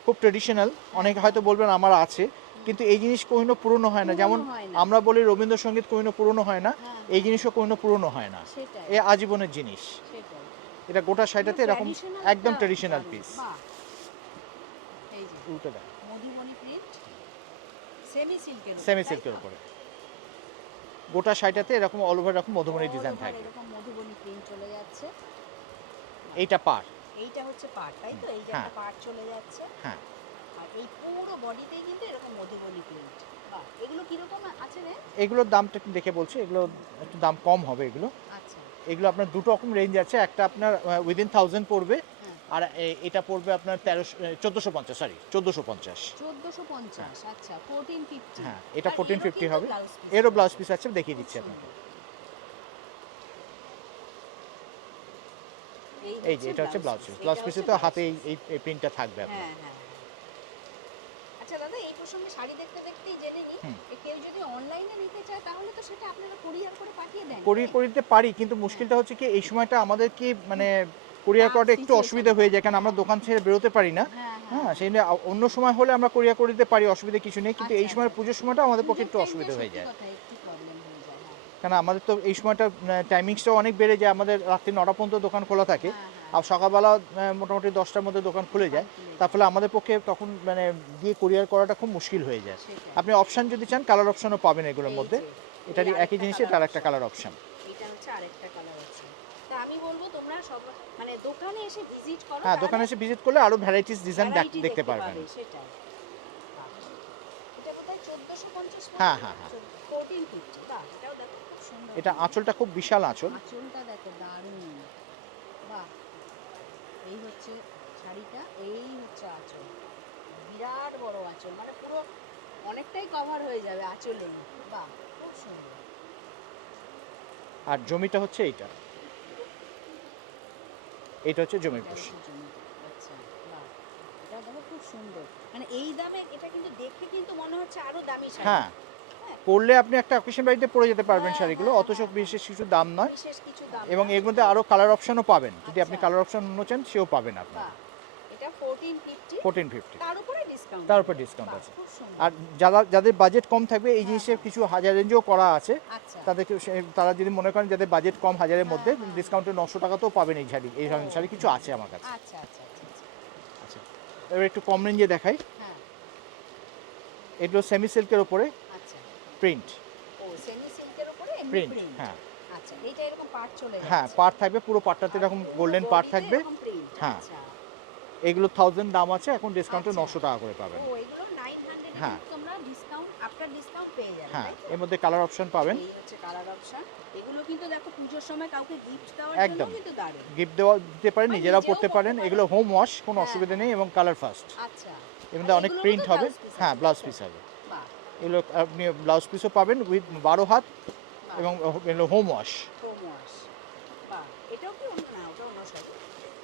খুব ট্রেডিশনাল, অনেকে হয়তো বলবেন আমার আছে, কিন্তু এই জিনিস কোহিনো পুরনো হয় না। পুরনো যেমন হয় না। আমরা বলি রবীন্দ্রসঙ্গীত কোহিনো পুরনো হয় না, হ্যাঁ, এই জিনিসও কোহিনো পুরনো হয় না। সেটাই এ আজীবনের জিনিস। সেটাই এটা গোটা শাড়িটাতে এরকম Traditional একদম একটা ট্রেডিশনাল দারুণ, পিস। বাহ, এই যে উল্টো দেখ, মধুবনী প্রিন্ট সেমি সিল্কের সেমি সিল্কের উপরে গোটা শাড়িটাতে এরকম অল ওভার এরকম মধুবনী ডিজাইন থাকবে। এরকম মধুবনী প্রিন্ট চলে যাচ্ছে। এইটা পার। এইটা হচ্ছে পাট, তাই তো? এই যে হ্যাঁ। একটা পাট চলে যাচ্ছে। হ্যাঁ, আর এই পুরো বডিতেই কিন্তু এরকম মধুবনী প্রিন্ট। বাহ, এগুলো কিরকম আছে রে? এগুলোর দামটা একটু দেখে বলছি, এগুলো একটু দাম কম হবে এগুলো। আচ্ছা, এগুলো আপনার দুটো রকম রেঞ্জ আছে, একটা আপনার উইদিন 1000 পড়বে, হ্যাঁ। আর এটা পড়বে আপনার 1450, সরি 1450। 1450, আচ্ছা 1450। হ্যাঁ, এটা আর 1450 কিন্তু হবে। ব্লাউজ পিস এরও ব্লাউজ রয়েছে। পিস আছে, দেখিয়ে দিচ্ছি আপনাকে। এই যে এটা হচ্ছে ব্লাউজ পিস। ব্লাউজ পিসে তো হাতে এই প্রিন্টটা থাকবে আপনার। হ্যাঁ, হ্যাঁ। আচ্ছা দাদা, এই প্রসঙ্গে শাড়ি দেখতে দেখতেই জেনে নিই, হুম। কেউ যদি অনলাইনে নিতে চায় তাহলে তো সেটা আপনারা কুরিয়ার করে পাঠিয়ে দেন। কোরিয়ার করে দিতে পারি, কিন্তু মুশকিলটা হচ্ছে কি এই সময়টা আমাদের কি মানে কোরিয়ার করাটা একটু situation অসুবিধা হয়ে যায়, কারণ আমরা দোকান ছেড়ে বেরোতে পারি না। হ্যাঁ, হ্যাঁ, সেই জন্য অন্য সময় হলে আমরা কোরিয়ার করে দিতে পারি, অসুবিধা কিছু নেই, কিন্তু এই আচ্ছা, সময় আচ্ছা। পুজোর সময়টা আমাদের পক্ষে পুজোর একটু টাইমটা অসুবিধা হয়ে সত্যি যায়, কথা একটু প্রবলেম হয়ে যায়, হ্যাঁ। কারণ আমাদের তো এই সময়টা টাইমিংসটাও অনেক বেড়ে যায়, আমাদের রাত্রি 9টা পর্যন্ত দোকান খোলা থাকে, হ্যাঁ, আর সকালবেলা মোটামুটি 10টার মধ্যে দোকান খুলে যায়। তার ফলে আমাদের পক্ষে তখন মানে দিয়ে কোরিয়ার করাটা খুব মুশকিল হয়ে যায়। সেটাই। আপনি অপশান যদি চান, কালার অপশানও পাবেন এগুলোর এই মধ্যে। যে, এটারই এই একই আরেকটা জিনিসের colour আর একটা option। Colour option. এটা হচ্ছে আরেকটা কালার আছে। তা আমি বলবো তোমরা সব মানে দোকানে এসে ভিজিট করো, হ্যাঁ, দোকানে এসে ভিজিট করলে আরো ভ্যারাইটিস ডিজাইন ভ্যারাইটি দেখতে পারবেন। সেটাই। বাহ। এটা বোধহয় 1450 হ্যাঁ, হ্যাঁ, হ্যাঁ। 1450। বাহ, এটাও দেখো খুব সুন্দর। এটা আঁচলটা খুব বিশাল আঁচল। আঁচলটা দেখো দারুণ। বাহ, এই হচ্ছে শাড়িটা, এই হচ্ছে আঁচল। বিরাট বড় আঁচল, মানে পুরো অনেকটাই কভার হয়ে যাবে আঁচলেই। বাহ, খুব সুন্দর। আর জমিটা হচ্ছে এইটা, এটা হচ্ছে জমির এটা পোর্শন। হচ্ছে জমিটা। আচ্ছা, বাহ, এটা দেখো খুব সুন্দর। মানে এই দামে এটা কিন্তু দেখে কিন্তু মনে হচ্ছে আরো দামি শাড়ি। হ্যাঁ, হ্যাঁ, পরলে আপনি একটা অকেশন বাড়িতে পরে যেতে পারবেন হ্যাঁ, শাড়িগুলো, হ্যাঁ, অথচ হ্যাঁ, বিশেষ কিছু দাম নয়। বিশেষ কিছু দাম এবং না। এর মধ্যে আরো কালার অপশনও পাবেন, যদি আপনি আচ্ছা। কালার অপশন অন্য চান সেও পাবেন আপনি। বাহ, এটা 1450, 1450, তার উপরে ডিসকাউন্ট। তার উপর ডিসকাউন্ট আছে। খুব সুন্দর। আর যাদের বাজেট কম থাকবে, এই জিনিসের কিছু হাজার রেঞ্জও করা আছে, আচ্ছা, তাদেরকে তারা যদি মনে করেন যাদের বাজেট কম হাজারের মধ্যে, হ্যাঁ। ডিসকাউন্টে 900 টাকাতেও পাবেন এই শাড়ি। এই ধরনের শাড়ি কিছু আছে আমার কাছে। আচ্ছা, আচ্ছা, আচ্ছা, আচ্ছা। আচ্ছা, এবার একটু কম রেঞ্জে দেখাই। হ্যাঁ, এগুলো সেমি সিল্কের ওপরে আচ্ছা। প্রিন্ট। ও সেমি সিল্কের উপরে এমনি প্রিন্ট, প্রিন্ট। হ্যাঁ আচ্ছা, এইটা এরকম পার্ট চলে যাচ্ছে। হ্যাঁ, পার থাকবে, পুরো পাটটাতে এরকম গোল্ডেন পার থাকবে। হ্যাঁ। আচ্ছা। এগুলো 1000 দাম আছে, এখন ডিসকাউন্টে আচ্ছা। 900 টাকা করে পাবেন। ও এগুলো 900 এ হ্যাঁ। কিন্তু তোমরা ডিসকাউন্ট আফটার ডিসকাউন্ট পেয়ে যাবে, হ্যাঁ, তাই তো? এর মধ্যে কালার অপশন পাবেন। এই হচ্ছে কালার অপশন। এগুলো কিন্তু দেখো পুজোর সময় কাউকে গিফট দেওয়ার জন্য একদম। কিন্তু দারুণ। গিফট দিতে পারেন, আর নিজেরাও নিজেও পড়তে পরতে পারেন। পারেন। এগুলো হোম ওয়াশ, কোনো হ্যাঁ, অসুবিধা নেই, এবং কালার ফাস্ট। আচ্ছা। এর মধ্যে অনেক এগুলোরও প্রিন্ট তো হবে। ব্লাউজ পিস হ্যাঁ, আছে, ব্লাউজ তাই তো? পিস হবে। বাহ, এগুলো আপনি ব্লাউজ পিসও পাবেন উইথ 12 হাত, বাহ। এবং এগুলো হোম ওয়াশ। Home wash. বাহ, এটাও কি অন্য না, ওটা অন্য শাড়ি।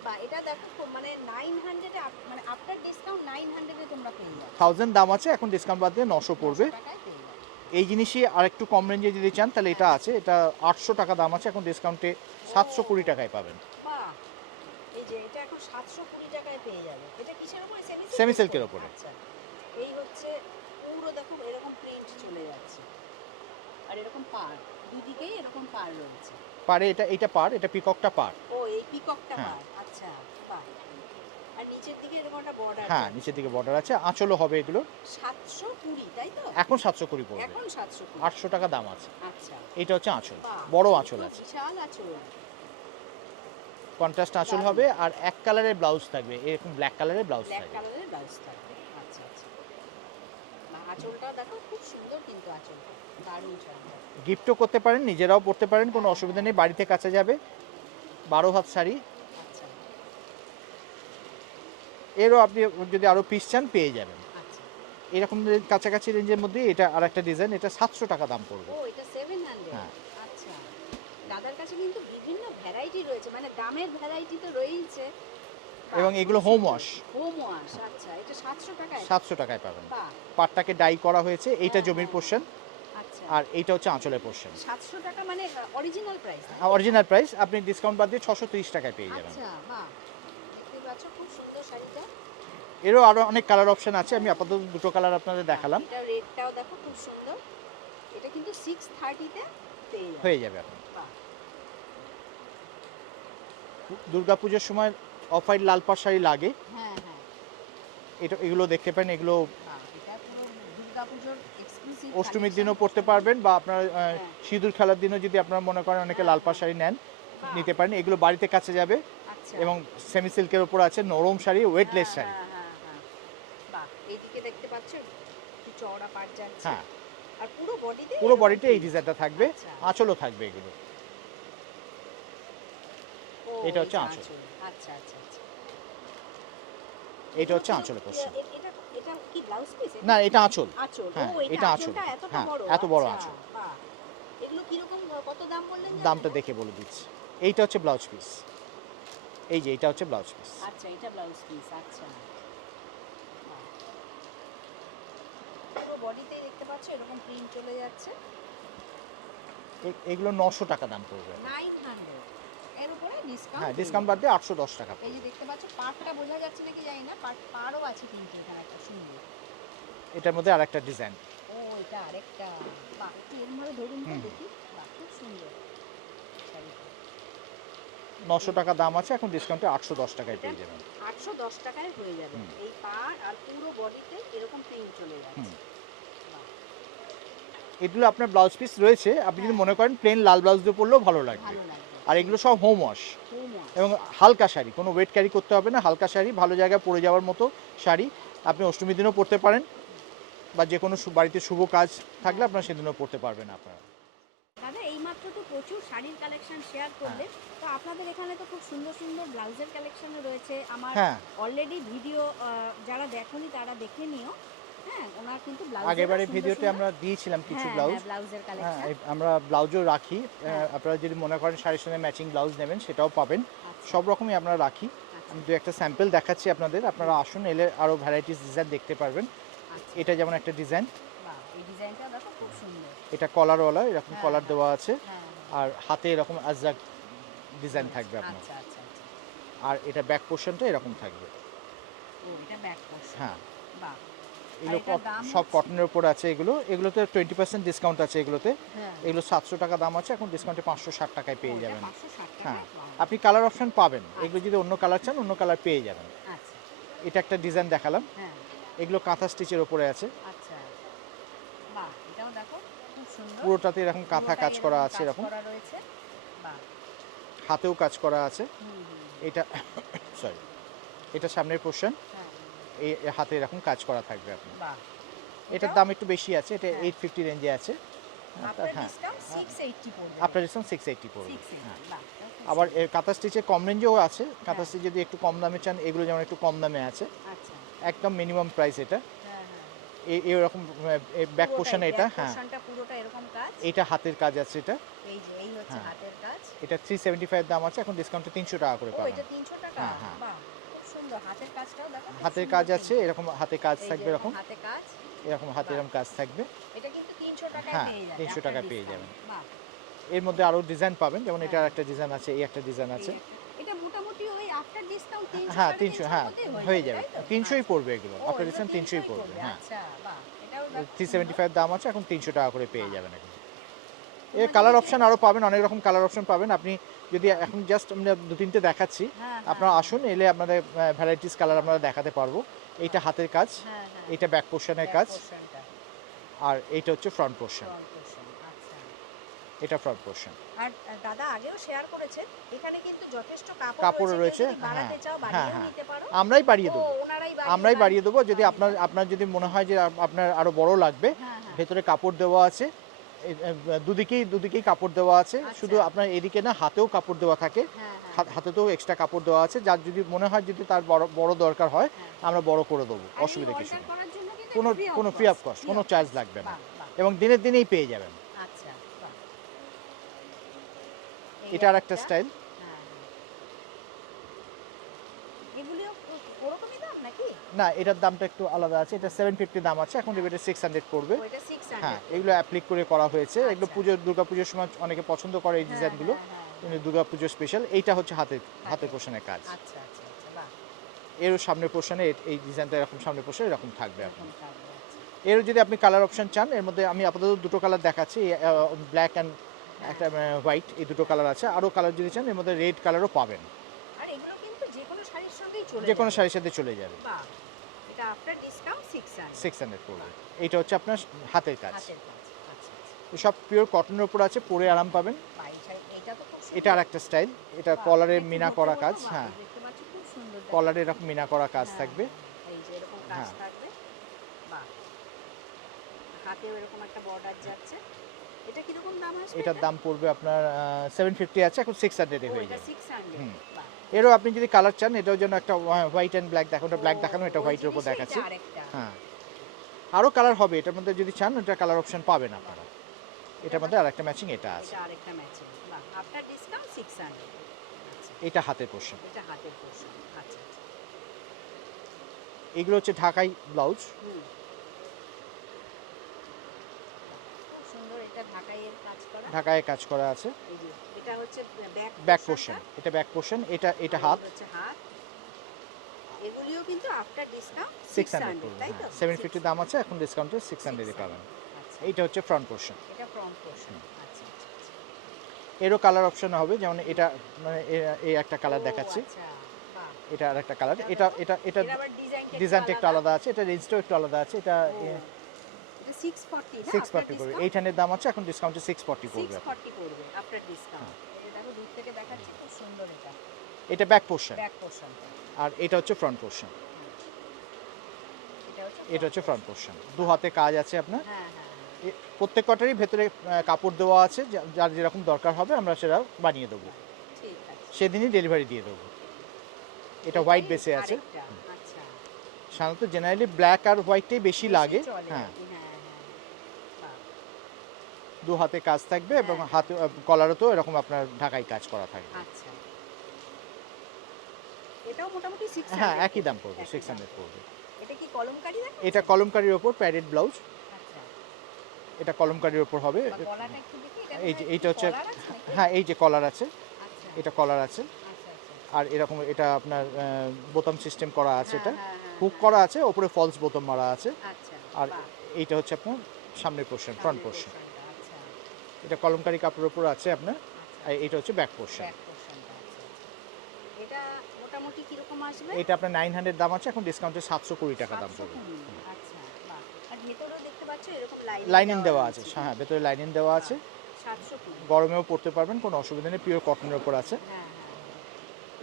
বাহ, এটা দেখো মানে 900 এ মানে আফটার ডিসকাউন্ট 900 এ তোমরা পেয়ে যাবে। 1000 দাম আছে, এখন ডিসকাউন্ট বাদ দিয়ে 900 পড়বে। 900 টাকায় পেয়ে যাবে। এই জিনিসই আর একটু কম রেঞ্জে যদি চান তাহলে এটা আছে, এটা 800 টাকা দাম আছে, এখন ডিসকাউন্টে 720 টাকায় পাবেন। বাহ, এই যে এটা এখন 720 টাকায় পেয়ে যাবে। এটা কিসের উপরে? সেমি সিল্কের উপরে। আচ্ছা, এই হচ্ছে পুরো দেখো এরকম প্রিন্ট চলে যাচ্ছে, আর এরকম পার, দুদিকেই এরকম পার রয়েছে। পারে এটা পার, এটা পিককটা পার। ও এই পিককটা হ্যাঁ। পার, আচ্ছা, বাহ। আর নিচের দিকে এরকম একটা বর্ডার। হ্যাঁ, নিচের দিকে বর্ডার আছে, আঁচলও হবে এগুলো। 720, তাই তো? এখন 720 পড়বে, এখন 720। 800 টাকা দাম আছে। আচ্ছা, এটা হচ্ছে আঁচল, বাহ, বড় এই আঁচল তো আছে, বিশাল আঁচল। কন্ট্রাস্ট আঁচল হবে, আর এক কালারের ব্লাউজ থাকবে, এরকম ব্ল্যাক কালারের ব্লাউজ ব্ল্যাক থাকবে। কালারের ব্লাউজ থাকবে। আচ্ছা, আচ্ছা। বাহ, আঁচলটা দেখো খুব সুন্দর কিন্তু আঁচলটা, দারুণ শাড়িটা। গিফটও করতে পারেন, নিজেরাও পড়তে পারেন, কোনো অসুবিধা নেই, বাড়িতে কাছে যাবে। 12 হাত শাড়ি। আচ্ছা, এরও আপনি যদি আরও পিস চান পেয়ে যাবেন। আচ্ছা। এরকম কাছাকাছি রেঞ্জের মধ্যে এটা আর একটা ডিজাইন, এটা 700 টাকা দাম পড়বে। ও এটা 700। হ্যাঁ। আচ্ছা, দাদার কাছে কিন্তু বিভিন্ন ভ্যারাইটি রয়েছে, মানে দামের ভ্যারাইটি তো রয়েছে। এবং এগুলো হোম ওয়াশ। হোম ওয়াশ, আচ্ছা, এটা 700 টাকায়। 700 টাকায় পাবেন। বাহ, পাটটাকে ডাই করা হয়েছে, এইটা হ্যাঁ, জমির হ্যাঁ। পোর্শন, আচ্ছা। আর এইটা হচ্ছে আঁচলের পোর্শন। 700 টাকা মানে অরিজিনাল প্রাইস? অরিজিনাল প্রাইস আপনি ডিসকাউন্ট বাদ দিয়ে 630 টাকায় পেয়ে যাবেন। আচ্ছা, বাহ! দেখতে পাচ্ছ খুব সুন্দর শাড়িটা। এরও আরও অনেক কালার অপশন আছে, আমি আপাতত দুটো কালার আপনাদের দেখালাম। এটা রেডটাও দেখো খুব সুন্দর। এটা কিন্তু 630 তে পেয়ে যাবে। হয়ে যাবে আপনার। বাহ! দুর্গাপূজার সময় অফ হোয়াইট লাল পাড় শাড়ি লাগে, হ্যাঁ, হ্যাঁ। এগুলো দেখতে পারেন। এগুলো বাহ! এটা পুরো দুর্গাপূজার এক্সক্লুসিভ অষ্টমীর দিনও পরতে পারবেন, বা আপনার হ্যাঁ। সিঁদুর খেলার দিনও যদি আপনারা মনে করেন অনেকে লাল পাড় শাড়ি নেন, বাহ! নিতে পারেন। এগুলো বাড়িতে কাছে যাবে আচ্ছা। এবং সেমি সিল্কের উপর আছে, নরম শাড়ি, ওয়েটলেস হ্যাঁ, শাড়ি। হ্যাঁ, হ্যাঁ, হ্যাঁ। বাহ! এইদিকে দেখতে পাচ্ছ একটু চওড়া পাড় যাচ্ছে। হ্যাঁ, আর পুরো বডিতে পুরো বডিতে এই ডিজাইনটা থাকবে, আচ্ছা। আঁচলও থাকবে এগুলো। ও, এটা হচ্ছে এই যে আঁচল। আচ্ছা, আচ্ছা, আচ্ছা। এটা হচ্ছে আঁচলের পোর্শন। এটা এটা কি ব্লাউজ পিস? না, এটা আঁচল। আঁচল। ও, হ্যাঁ, এটা এটা আঁচল। আঁচলটা এতটা হ্যাঁ, বড়? এত বড় আচ্ছা, আঁচল। বাহ! এগুলো কিরকম, কত দাম বললেন? দামটা দেখে বলে দিচ্ছি। এইটা হচ্ছে ব্লাউজ পিস। এই যে এটা হচ্ছে ব্লাউজ পিস। আচ্ছা, এটা ব্লাউজ পিস। আচ্ছা। বাহ! পুরো বডিতেই দেখতে পাচ্ছ এরকম প্রিন্ট চলে যাচ্ছে। এগুলো 900 টাকা দাম পড়বে। 900 এর উপরে ডিসকাউন্ট? হ্যাঁ, ডিসকাউন্ট বাদ দিয়ে 810 টাকা এই পড়বে। যে দেখতে পাচ্ছ পাড়টা বোঝা যাচ্ছে নাকি জানি না, পাড়ও আছে কিন্তু এখানে একটা সুন্দর। এটার মধ্যে আরেকটা ডিজাইন। ও, এটা আরেকটা। বাহ! একটু এরকম ভাবে ধরুন তো হুম। দেখি। বাহ, খুব সুন্দর শাড়িটা। 900 টাকা দাম আছে, এখন ডিসকাউন্টে 810 টাকায় পেয়ে যাবেন। 810 টাকায় হয়ে যাবে। হুম। এই পাড় আর পুরো বডিতে এরকম প্রিন্ট চলে যাচ্ছে। হুম। বাহ! এগুলো আপনার ব্লাউজ পিস রয়েছে, আপনি যদি হ্যাঁ। মনে করেন প্লেন লাল ব্লাউজ দিয়ে পরলেও ভালো লাগবে। ভালো লাগবে। আর এগুলো সব হোম ওয়াশ হোম ওয়াশ। এবং হালকা শাড়ি, কোনো ওয়েট ক্যারি করতে হবে না। হালকা শাড়ি, ভালো জায়গায় পরে যাওয়ার মতো শাড়ি। আপনি অষ্টমীর দিনও পরতে পারেন, বা যে কোনো বাড়িতে শুভ কাজ থাকলে আপনারা সেদিনও পরতে পারবেন আপনারা। দাদা, এইমাত্র তো প্রচুর শাড়ির কালেকশন শেয়ার করলেন। তো আপনাদের এখানে তো খুব সুন্দর সুন্দর ব্লাউজের কালেকশনও রয়েছে। আমার হ্যাঁ, অলরেডি ভিডিও যারা দেখেনি তারা দেখে নিও। হ্যাঁ, ওনার কিন্তু ব্লাউজ আগেবারে ভিডিওতে আমরা দিয়েছিলাম কিছু হ্যাঁ, ব্লাউজ। হ্যাঁ, ব্লাউজের হ্যাঁ, কালেকশন। আমরা ব্লাউজও রাখি। হ্যাঁ। আপনারা যদি মনে করেন শাড়ির সঙ্গে ম্যাচিং ব্লাউজ নেবেন সেটাও পাবেন। আচ্ছা, সব রকমই আমরা রাখি। আচ্ছা, আমি দু একটা স্যাম্পল দেখাচ্ছি আপনাদের, আপনারা আসুন, এলে আরও ভ্যারাইটিস ডিজাইন দেখতে পারবেন। আচ্ছা। এটা যেমন একটা ডিজাইন, বাহ! এই ডিজাইনটা দেখো খুব সুন্দর। এটা কলারওয়ালা, এরকম হ্যাঁ, কলার হ্যাঁ। দেওয়া আছে, হ্যাঁ, আর হাতে এরকম আজরাক ডিজাইন থাকবে আপনার। আচ্ছা, আচ্ছা, আচ্ছা। আর এটা ব্যাক পোর্শনটা এরকম থাকবে। ও, এটা ব্যাক পোর্শন। হ্যাঁ, বাহ! এগুলো এটার দাম সব হচ্ছে? কটনের উপর আছে। এগুলোতে 20% ডিসকাউন্ট আছে এগুলোতে। হ্যাঁ। এগুলো 700 টাকা দাম আছে, এখন ডিসকাউন্টে 560 টাকায় পেয়ে ওটা যাবেন। 560 হ্যাঁ, টাকায়? বাহ! আপনি কালার অপশন পাবেন। এগুলো যদি অন্য কালার চান, অন্য কালার পেয়ে যাবেন। আচ্ছা। এটা একটা ডিজাইন দেখালাম, হ্যাঁ, এগুলো কাঁথা স্টিচের ওপরে আছে। আচ্ছা। বাহ! এটাও দেখো খুব সুন্দর। পুরোটাতে এরকম কাঁথা পুরোটাই কাজ করা এরকম আছে, কাজ এরকম করা রয়েছে। বাহ! হাতেও কাজ করা আছে। হুম, হুম। এটা সরি, এটা সামনের পোর্শন, হ্যাঁ, এই হাতে এরকম কাজ করা থাকবে আপনার। বাহ! এটার দাম একটু বেশি আছে, এটা হ্যাঁ। 850 রেঞ্জে আছে। আপনার হ্যাঁ, ডিসকাউন্ট 680 পড়বে। আপনার ডিসকাউন্ট 680 পড়বে। 680, হ্যাঁ, বাহ! এটা খুব আবার সুন্দর। কাঁথা স্টিচের কম রেঞ্জেও আছে। কাঁথা হ্যাঁ। স্টিচ যদি একটু কম দামে চান, এগুলো যেমন একটু কম দামে আছে। আচ্ছা। একদম মিনিমাম প্রাইস এটা। হ্যাঁ, হ্যাঁ। এরকম ব্যাক পুরোটাই, পোর্শন এটা। ব্যাক হ্যাঁ, পোর্শনটা পুরোটা এরকম কাজ। এটা হাতের কাজ আছে এটা। এই হচ্ছে হ্যাঁ। হাতের কাজ। এটা 375 দাম আছে, এখন ডিসকাউন্টে 300 টাকা করে ও, পাবেন। এটা 300 টাকা? হ্যাঁ, হ্যাঁ। বাহ! খুব সুন্দর। হাতের কাজটাও দেখো খুব হাতের সুন্দর কাজ আছে, কিন্তু। এরকম হাতে কাজ এই যে থাকবে, এরকম হাতে কাজ। এরকম হাতে বাহ! এরকম কাজ থাকবে। এটা কিন্তু 300 টাকায় হ্যাঁ, পেয়ে যাবে। 300 after টাকায় পেয়ে discount। যাবেন। বাহ! এর মধ্যে আরও ডিজাইন পাবেন, যেমন এটার হ্যাঁ। একটা ডিজাইন আছে, এই একটা ডিজাইন আছে। এটা মোটামুটি ওই আফটার ডিসকাউন্ট 300 হ্যাঁ, 350 300, এর হ্যাঁ, মধ্যেই হয়ে যাবে, যাবে। তাই তো? 300ই আচ্ছা। পড়বে এগুলো, ও, আপনার এগুলো ডিসকাউন্ট 300ই 300ই পড়বে। হ্যাঁ, আচ্ছা, বাহ! এটাও দেখো সুন্দর। 375 দাম আছে, এখন 300 টাকা করে পেয়ে বাহ! যাবেন এখন। এর তোমরা কালার যদি অপশন আরও পাবেন, অনেক রকম কালার অপশন পাবেন। আপনি যদি এখন জাস্ট আমরা দু তিনটে দেখাচ্ছি, হ্যাঁ, আপনারা হ্যাঁ, আসুন, এলে আপনাদের ভ্যারাইটিস কালার আমরা দেখাতে পারবো। এইটা হাতের কাজ, হ্যাঁ, হ্যাঁ। এইটা ব্যাক পোর্শনের ব্যাক কাজ, পোর্শনটা, আর এইটা হচ্ছে ফ্রন্ট পোর্শন। Front portion. আচ্ছা। এটা ফ্রন্ট পোর্শন। আর দাদা আগেও শেয়ার করেছেন, এখানে কিন্তু যথেষ্ট কাপড় কাপড় রয়েছে। রয়েছে, কেউ যদি বাড়াতে হ্যাঁ, চাও হ্যাঁ, বাড়িয়েও হ্যাঁ। নিতে পারো। আমরাই বাড়িয়ে ও, দেবো, ওনারাই আমরাই বাড়িয়ে দেবো। যদি বাড়িয়ে দেন। আপনার যদি মনে হয় যে আপনার আরও বড় লাগবে, হ্যাঁ, হ্যাঁ। ভেতরে কাপড় দেওয়া আছে। দুদিকেই কাপড় দেওয়া আছে। আচ্ছা। শুধু আপনার এদিকে না, হাতেও কাপড় দেওয়া থাকে। হ্যাঁ, হ্যাঁ। হাতেতেও এক্সট্রা কাপড় দেওয়া আছে। যার যদি মনে হয় যদি তার বড় বড় দরকার হয়, হ্যাঁ। আমরা বড় করে দেবো, আর এই অসুবিধা কিছু অল্টার নেই। করার জন্য কিন্তু কোনো ফ্রি অফ কস্ট, কোনো চার্জ লাগবে না, বাহ, বাহ। এবং দিনের দিনেই পেয়ে যাবেন। আচ্ছা, বাহ। এটা আর একটা স্টাইল। হ্যাঁ, হ্যাঁ। এগুলিও ওরকমই দাম নাকি? না, এটার দামটা একটু আলাদা আছে, এটা 750 দাম আছে, এখন এটা 600 পড়বে। ওইটা 600 হ্যাঁ, এগুলো অ্যাপ্লিক করে করা হয়েছে, এগুলো আচ্ছা। পুজোর দুর্গাপুজোর সময় অনেকে পছন্দ করে এই হ্যাঁ, ডিজাইনগুলো, হ্যাঁ, হ্যাঁ, কিন্তু দুর্গাপুজোর স্পেশাল। এইটা হচ্ছে হাতের হাতের। পোষণের কাজ। আচ্ছা আচ্ছা আচ্ছা, বাহ, এরও সামনের পোর্শনে এই ডিজাইনটা এরকম সামনের পোর্শনে এরকম থাকবে এরকম আপনার। থাকবে, আচ্ছা। এরও যদি আপনি কালার অপশন চান, এর মধ্যে আমি আপাতত দুটো কালার দেখাচ্ছি, ব্ল্যাক অ্যান্ড একটা হোয়াইট, এই দুটো কালার আছে। আরও কালার যদি চান এর মধ্যে রেড কালারও পাবেন, আর এগুলো কিন্তু যে কোনো শাড়ির সঙ্গেই চলে যে কোনো যাবে। শাড়ির সাথে চলে যাবে। বাহ, এটা আফটার ডিসকাউন্ট 600 600 পড়বে। এইটা হচ্ছে আপনার হাতের কাজ, হাতের কাজ। আচ্ছা আচ্ছা, সব পিওর কটনের উপর আছে, পরে আরাম পাবেন। বাহ, এইটা তো খুব এটা আর একটা স্টাইল, এটা বাহ, কলারে একটু মিনা ধরতে করা বলবো? কাজ। বাহ, হ্যাঁ, দেখতে পাচ্ছি খুব সুন্দর দেখা কলারে এরকম মিনা করা কাজ হ্যাঁ, থাকবে। এই যে এরকম কাজ হ্যাঁ। থাকবে, বাহ, হাতেও এরকম একটা বর্ডার যাচ্ছে। এটা কিরকম দাম আসবে? এটার দাম পড়বে আপনার 750 আছে, এখন 600 হয়ে এটা যাবে। 600, হুম। বাহ। এরও আপনি যদি কালার চান, এটাও যেন একটা হোয়াইট অ্যান্ড ব্ল্যাক দেখো, ওটা ব্ল্যাক ও, দেখানো, এটা ওই হোয়াইটের উপর জিনিসে দেখাচ্ছে। এটা আরেকটা। হ্যাঁ, আরও কালার হবে এটার মধ্যে, যদি চান এটা কালার অপশন পাবেন আপনারা। এটার মধ্যে আরেকটা ম্যাচিং এটা আছে। এটা আরেকটা ম্যাচিং, বাহ, আফটার ডিসকাউন্ট 600। আচ্ছা, এটা হাতের পোর্শন। এটা হাতের পোর্শন। আচ্ছা আচ্ছা, এগুলো হচ্ছে ঢাকাই ব্লাউজ। হুম, খুব সুন্দর, এটা ঢাকাইয়ের কাজ করা। ঢাকায় কাজ করা আছে। এই যে এটা হচ্ছে ব্যাক পোর্শন, এটা ব্যাক পোর্শন, এটা হাত। হচ্ছে হাত। এগুলিও কিন্তু আফটার ডিসকাউন্ট 600 600, পড়বে। তাই তো? হ্যাঁ, 750 দাম আছে, এখন ডিসকাউন্টে 600 পাবেন। আচ্ছা, এইটা হচ্ছে ফ্রন্ট পোর্শন। এটা ফ্রন্ট পোর্শন। আচ্ছা আচ্ছা আচ্ছা। এরও কালার অপশন হবে, যেমন এটা মানে এই একটা কালার ও, দেখাচ্ছি, আচ্ছা, বাহ। এটা আর একটা কালার। এটা এটা এর আবার ডিজাইনটা একটু আলাদা আছে, এটা রেঞ্জটাও একটু আলাদা আছে। এটা ও, এটা 640 না? 640 পড়বে। এই টানের দাম আছে, এখন ডিসকাউন্টে 640 পড়বে আপনার। 640 পড়বে আফটার ডিসকাউন্ট। এটা দেখো দূর থেকে দেখাচ্ছি, খুব সুন্দর এটা। এটা ব্যাক পোর্শন, ব্যাক পোর্শনটা। আর এটা হচ্ছে ফ্রন্ট পোর্শন। এটা হচ্ছে এটা হচ্ছে ফ্রন্ট পোর্শন। দু হাতে কাজ আছে আপনার। হ্যাঁ হ্যাঁ হ্যাঁ, প্রত্যেক কটারই ভেতরে কাপড় দেওয়া আছে, যার যেরকম দরকার হবে আমরা সেটা বানিয়ে দেবো, ঠিক আছে। সেদিনই ডেলিভারি দিয়ে দেবো। এটা হোয়াইট বেসে আছে। আরেকটা, আচ্ছা। সাধারণত জেনারেলি ব্ল্যাক আর হোয়াইটটাই বেশি লাগে। চলে হ্যাঁ, আর কি, হ্যাঁ হ্যাঁ, বাহ। দু হাতে কাজ থাকবে এবং হ্যাঁ, হাতে কলারও তো এরকম আপনার ঢাকাই কাজ করা থাকবে। আচ্ছা, এটাও মোটামুটি 600। হ্যাঁ, একই দাম পড়বে, একই 600 দাম। পড়বে। এটা কি কলমকারী দেখো? এটা কলমকারির ওপর প্যারেড ব্লাউজ, আচ্ছা, এটা কলমকারির ওপর হবে। বা গলাটা একটু দেখি, এটা এই যে মনে হয় এইটা কি হচ্ছে, কলার আছে নাকি? হ্যাঁ এই যে কলার আছে, আচ্ছা এটা কলার আছে। আচ্ছা আচ্ছা, আর এরকম এটা আপনার বোতাম সিস্টেম করা আছে, এটা হ্যাঁ, হ্যাঁ, হ্যাঁ, হুক হ্যাঁ। করা আছে, ওপরে ফলস বোতাম মারা আছে। আচ্ছা, আর বাহ, এইটা হচ্ছে আপনার সামনের পোর্শন, ফ্রন্ট সামনের পোর্শন। পোর্শনটা, আচ্ছা এটা কলমকারি কাপড়ের উপর আছে আপনার। আচ্ছা, আর এটা হচ্ছে ব্যাক পোর্শন। ব্যাক পোর্শনটা, আচ্ছা আচ্ছা। এটা মোটামুটি কিরকম আসবে? এটা আপনার 900 দাম আছে, এখন ডিসকাউন্টে 720 টাকা দাম পড়বে। 720, আচ্ছা, বাহ। আর ভেতরেও দেখতে পাচ্ছ এরকম লাইনিং দেওয়া আছে, হ্যাঁ ভেতরে লাইনিং দেওয়া আছে। 720, গরমেও পরতে পারবেন, কোনো অসুবিধা নেই, পিওর কটনের উপর আছে। হ্যাঁ হ্যাঁ,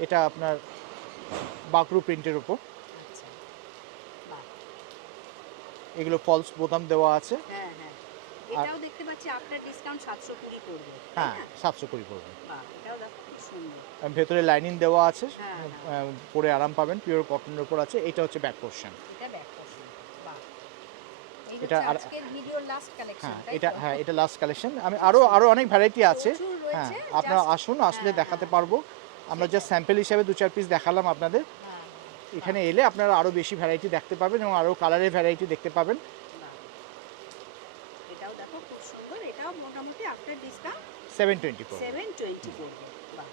এটা আপনার বাকরু প্রিন্টের উপর, আচ্ছা, বাহ, এগুলো ফলস বোতাম দেওয়া আছে। হ্যাঁ হ্যাঁ। এটাও দেখতে পাচ্ছি আফটার ডিসকাউন্ট 720 পড়বে, তাই হ্যাঁ, না? 720 পড়বে। বাহ, এটাও দেখো খুব সুন্দর। ভেতরে লাইনিং দেওয়া আছে, হ্যাঁ, পরে আরাম পাবেন, পিওর কটনের উপর আছে। এটা হচ্ছে ব্যাক পোর্শন। এটা ব্যাক পোর্শন, বাহ। এই এটা হচ্ছে আর আজকের ভিডিওর লাস্ট কালেকশন, হ্যাঁ, তাই এটা তো? হ্যাঁ এটা লাস্ট কালেকশন। আমি আরো অনেক ভ্যারাইটি আছে। প্রচুর হ্যাঁ, রয়েছে, আপনারা just- আসুন, আসলে হ্যাঁ, দেখাতে হ্যাঁ, পারবো। আমরা জাস্ট স্যাম্পল হিসাবে 2-4 পিস দেখালাম আপনাদের। হ্যাঁ, এখানে এলে আপনারা আরো বেশি ভ্যারাইটি দেখতে পাবেন এবং আরো কালারের ভ্যারাইটি দেখতে পাবেন। বাহ। এটাও দেখো খুব সুন্দর, এটাও মোটামুটি আফটার ডিসকাউন্ট 720 পড়বে। 720 পড়বে, বাহ।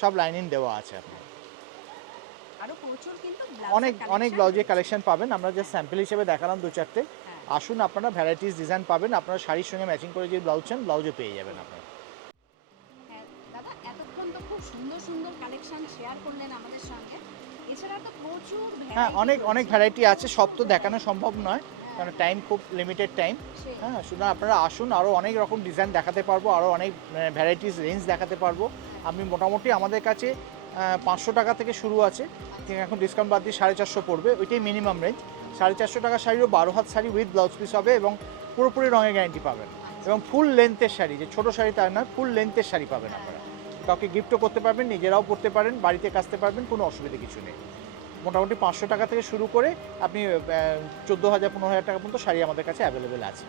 সব লাইনিং দেওয়া আছে আপনার। আরো প্রচুর কিন্তু অনেক ব্লাউজের কালেকশন পাবেন, আমরা জাস্ট স্যাম্পল হিসেবে দেখালাম 2-4টে। হ্যাঁ। আসুন, আপনারা ভ্যারাইটিস ডিজাইন পাবেন, আপনারা শাড়ির সঙ্গে ম্যাচিং করে যে ব্লাউজ চান, ব্লাউজও পেয়ে যাবেন আপনারা। হ্যাঁ, দাদা এতক্ষণ তো খুব সুন্দর সুন্দর কালেকশন শেয়ার করলেন আমাদের সঙ্গে। এছাড়া তো প্রচুর হ্যাঁ, variety অনেক রয়েছে। ভ্যারাইটি আছে, সব তো দেখানো সম্ভব নয়, কারণ টাইম খুব লিমিটেড টাইম। সেই, হ্যাঁ, সুতরাং আপনারা আসুন, আরও অনেক রকম ডিজাইন দেখাতে পারবো, আরও অনেক ভ্যারাইটিস রেঞ্জ দেখাতে পারবো। আমি মোটামুটি আমাদের কাছে 500 টাকা থেকে শুরু আছে, ঠিক এখন ডিসকাউন্ট বাদ দিয়ে 450 পড়বে, ওইটাই মিনিমাম রেঞ্জ। 450 টাকা শাড়িও 12 হাত শাড়ি উইথ ব্লাউজ পিস হবে এবং পুরোপুরি রঙের গ্যারান্টি পাবেন এবং ফুল লেন্থের শাড়ি, যে ছোটো শাড়ি তাই নয়, ফুল লেন্থের শাড়ি পাবেন আপনারা। কাউকে গিফটও করতে পারবেন, নিজেরাও পরতে পারেন, বাড়িতে কাচতে পারবেন, কোনো অসুবিধা কিছু নেই। মোটামুটি 500 টাকা থেকে শুরু করে আপনি 14,000-15,000 টাকা পর্যন্ত শাড়ি আমাদের কাছে অ্যাভেলেবেল আছে,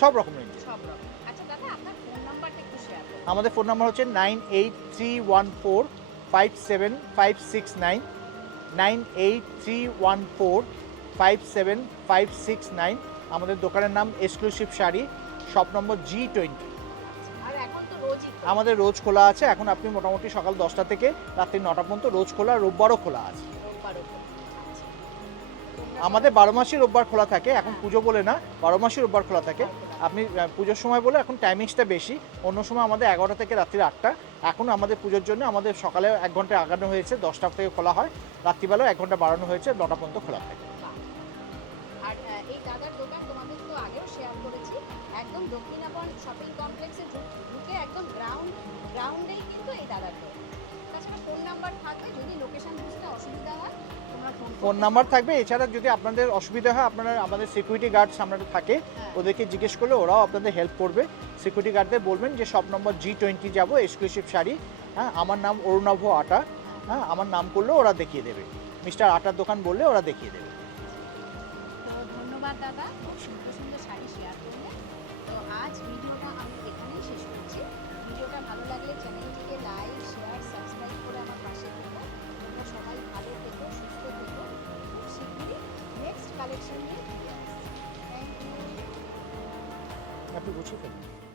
সব রকম রেঞ্জে। সব রকম। আচ্ছা দাদা, আপনার ফোন নাম্বারটা একটু শেয়ার করুন। আমাদের ফোন নাম্বার হচ্ছে 9831457569, 9831457569। আমাদের দোকানের নাম exclusive sari, shop number G20। আর এখন তো রোজই খোলা। আমাদের রোজ খোলা আছে, এখন আপনি মোটামুটি সকাল 10টা থেকে রাত্রি 9টা পর্যন্ত রোজ খোলা, রোববারও খোলা আছে। রোববারও খোলা। আচ্ছা। তোমরা আমাদের 12 মাসই রোববার খোলা থাকে, এখন পুজো বলে না, 12 মাসই রোববার খোলা থাকে। সবাই- আপনি পুজোর সময় বলে এখন টাইমিংসটা বেশি, অন্য সময় আমাদের 11টা থেকে রাত্রি 8টা। এখন আমাদের পুজোর জন্য আমাদের সকালে 1 ঘন্টা আগানো হয়েছে, 10টা থেকে খোলা হয়, রাত্রিবেলাও 1 ঘন্টা বাড়ানো হয়েছে, 9টা পর্যন্ত খোলা থাকে। বাহ। আর এই দাদার দোকান তোমাদের তো আগেও শেয়ার করেছি, একদম দক্ষিণাপন শপিং কমপ্লেক্সে ঢুকে একদম গ্রাউন্ডেই কিন্তু এই দাদার দোকান। তাছাড়া ফোন নাম্বার থাকবে, যদি লোকেশন বুঝতে অসুবিধা হয় তোমরা ফোন নাম্বার থাকবে, এছাড়া যদি আপনাদের অসুবিধা হয়, আপনারা আমাদের সিকিউরিটি গার্ড সামনে থাকে, হ্যাঁ। ওদেরকে জিজ্ঞেস করলে ওরাও আপনাদের হেল্প করবে। সিকিউরিটি গার্ডদের বলবেন যে শপ নম্বর G20 যাবো, এক্সক্লুসিভ শাড়ি, হ্যাঁ, আমার নাম অরুণাভ আটা, হ্যাঁ, আমার নাম করলেও ওরা দেখিয়ে দেবে, মিস্টার আটার দোকান বললে ওরা দেখিয়ে দেবে। তো ধন্যবাদ দাদা, খুব সুন্দর সুন্দর শাড়ি শেয়ার করলে। তো আজ ভিডিওটা আমি এখানেই শেষ করছি। ভিডিওটা ভালো লাগলে চ্যানেলটিকে লাইক, শেয়ার, সাবস্ক্রাইব করে আমার পাশে থেকো। তোমরা সবাই ভালো থেকো, সুস্থ থেকো। খুব শীঘ্রই নেক্সট কালেকশন নিয়ে ফিরে আসছি। Thank you. আপনি বুঝতে পারেন।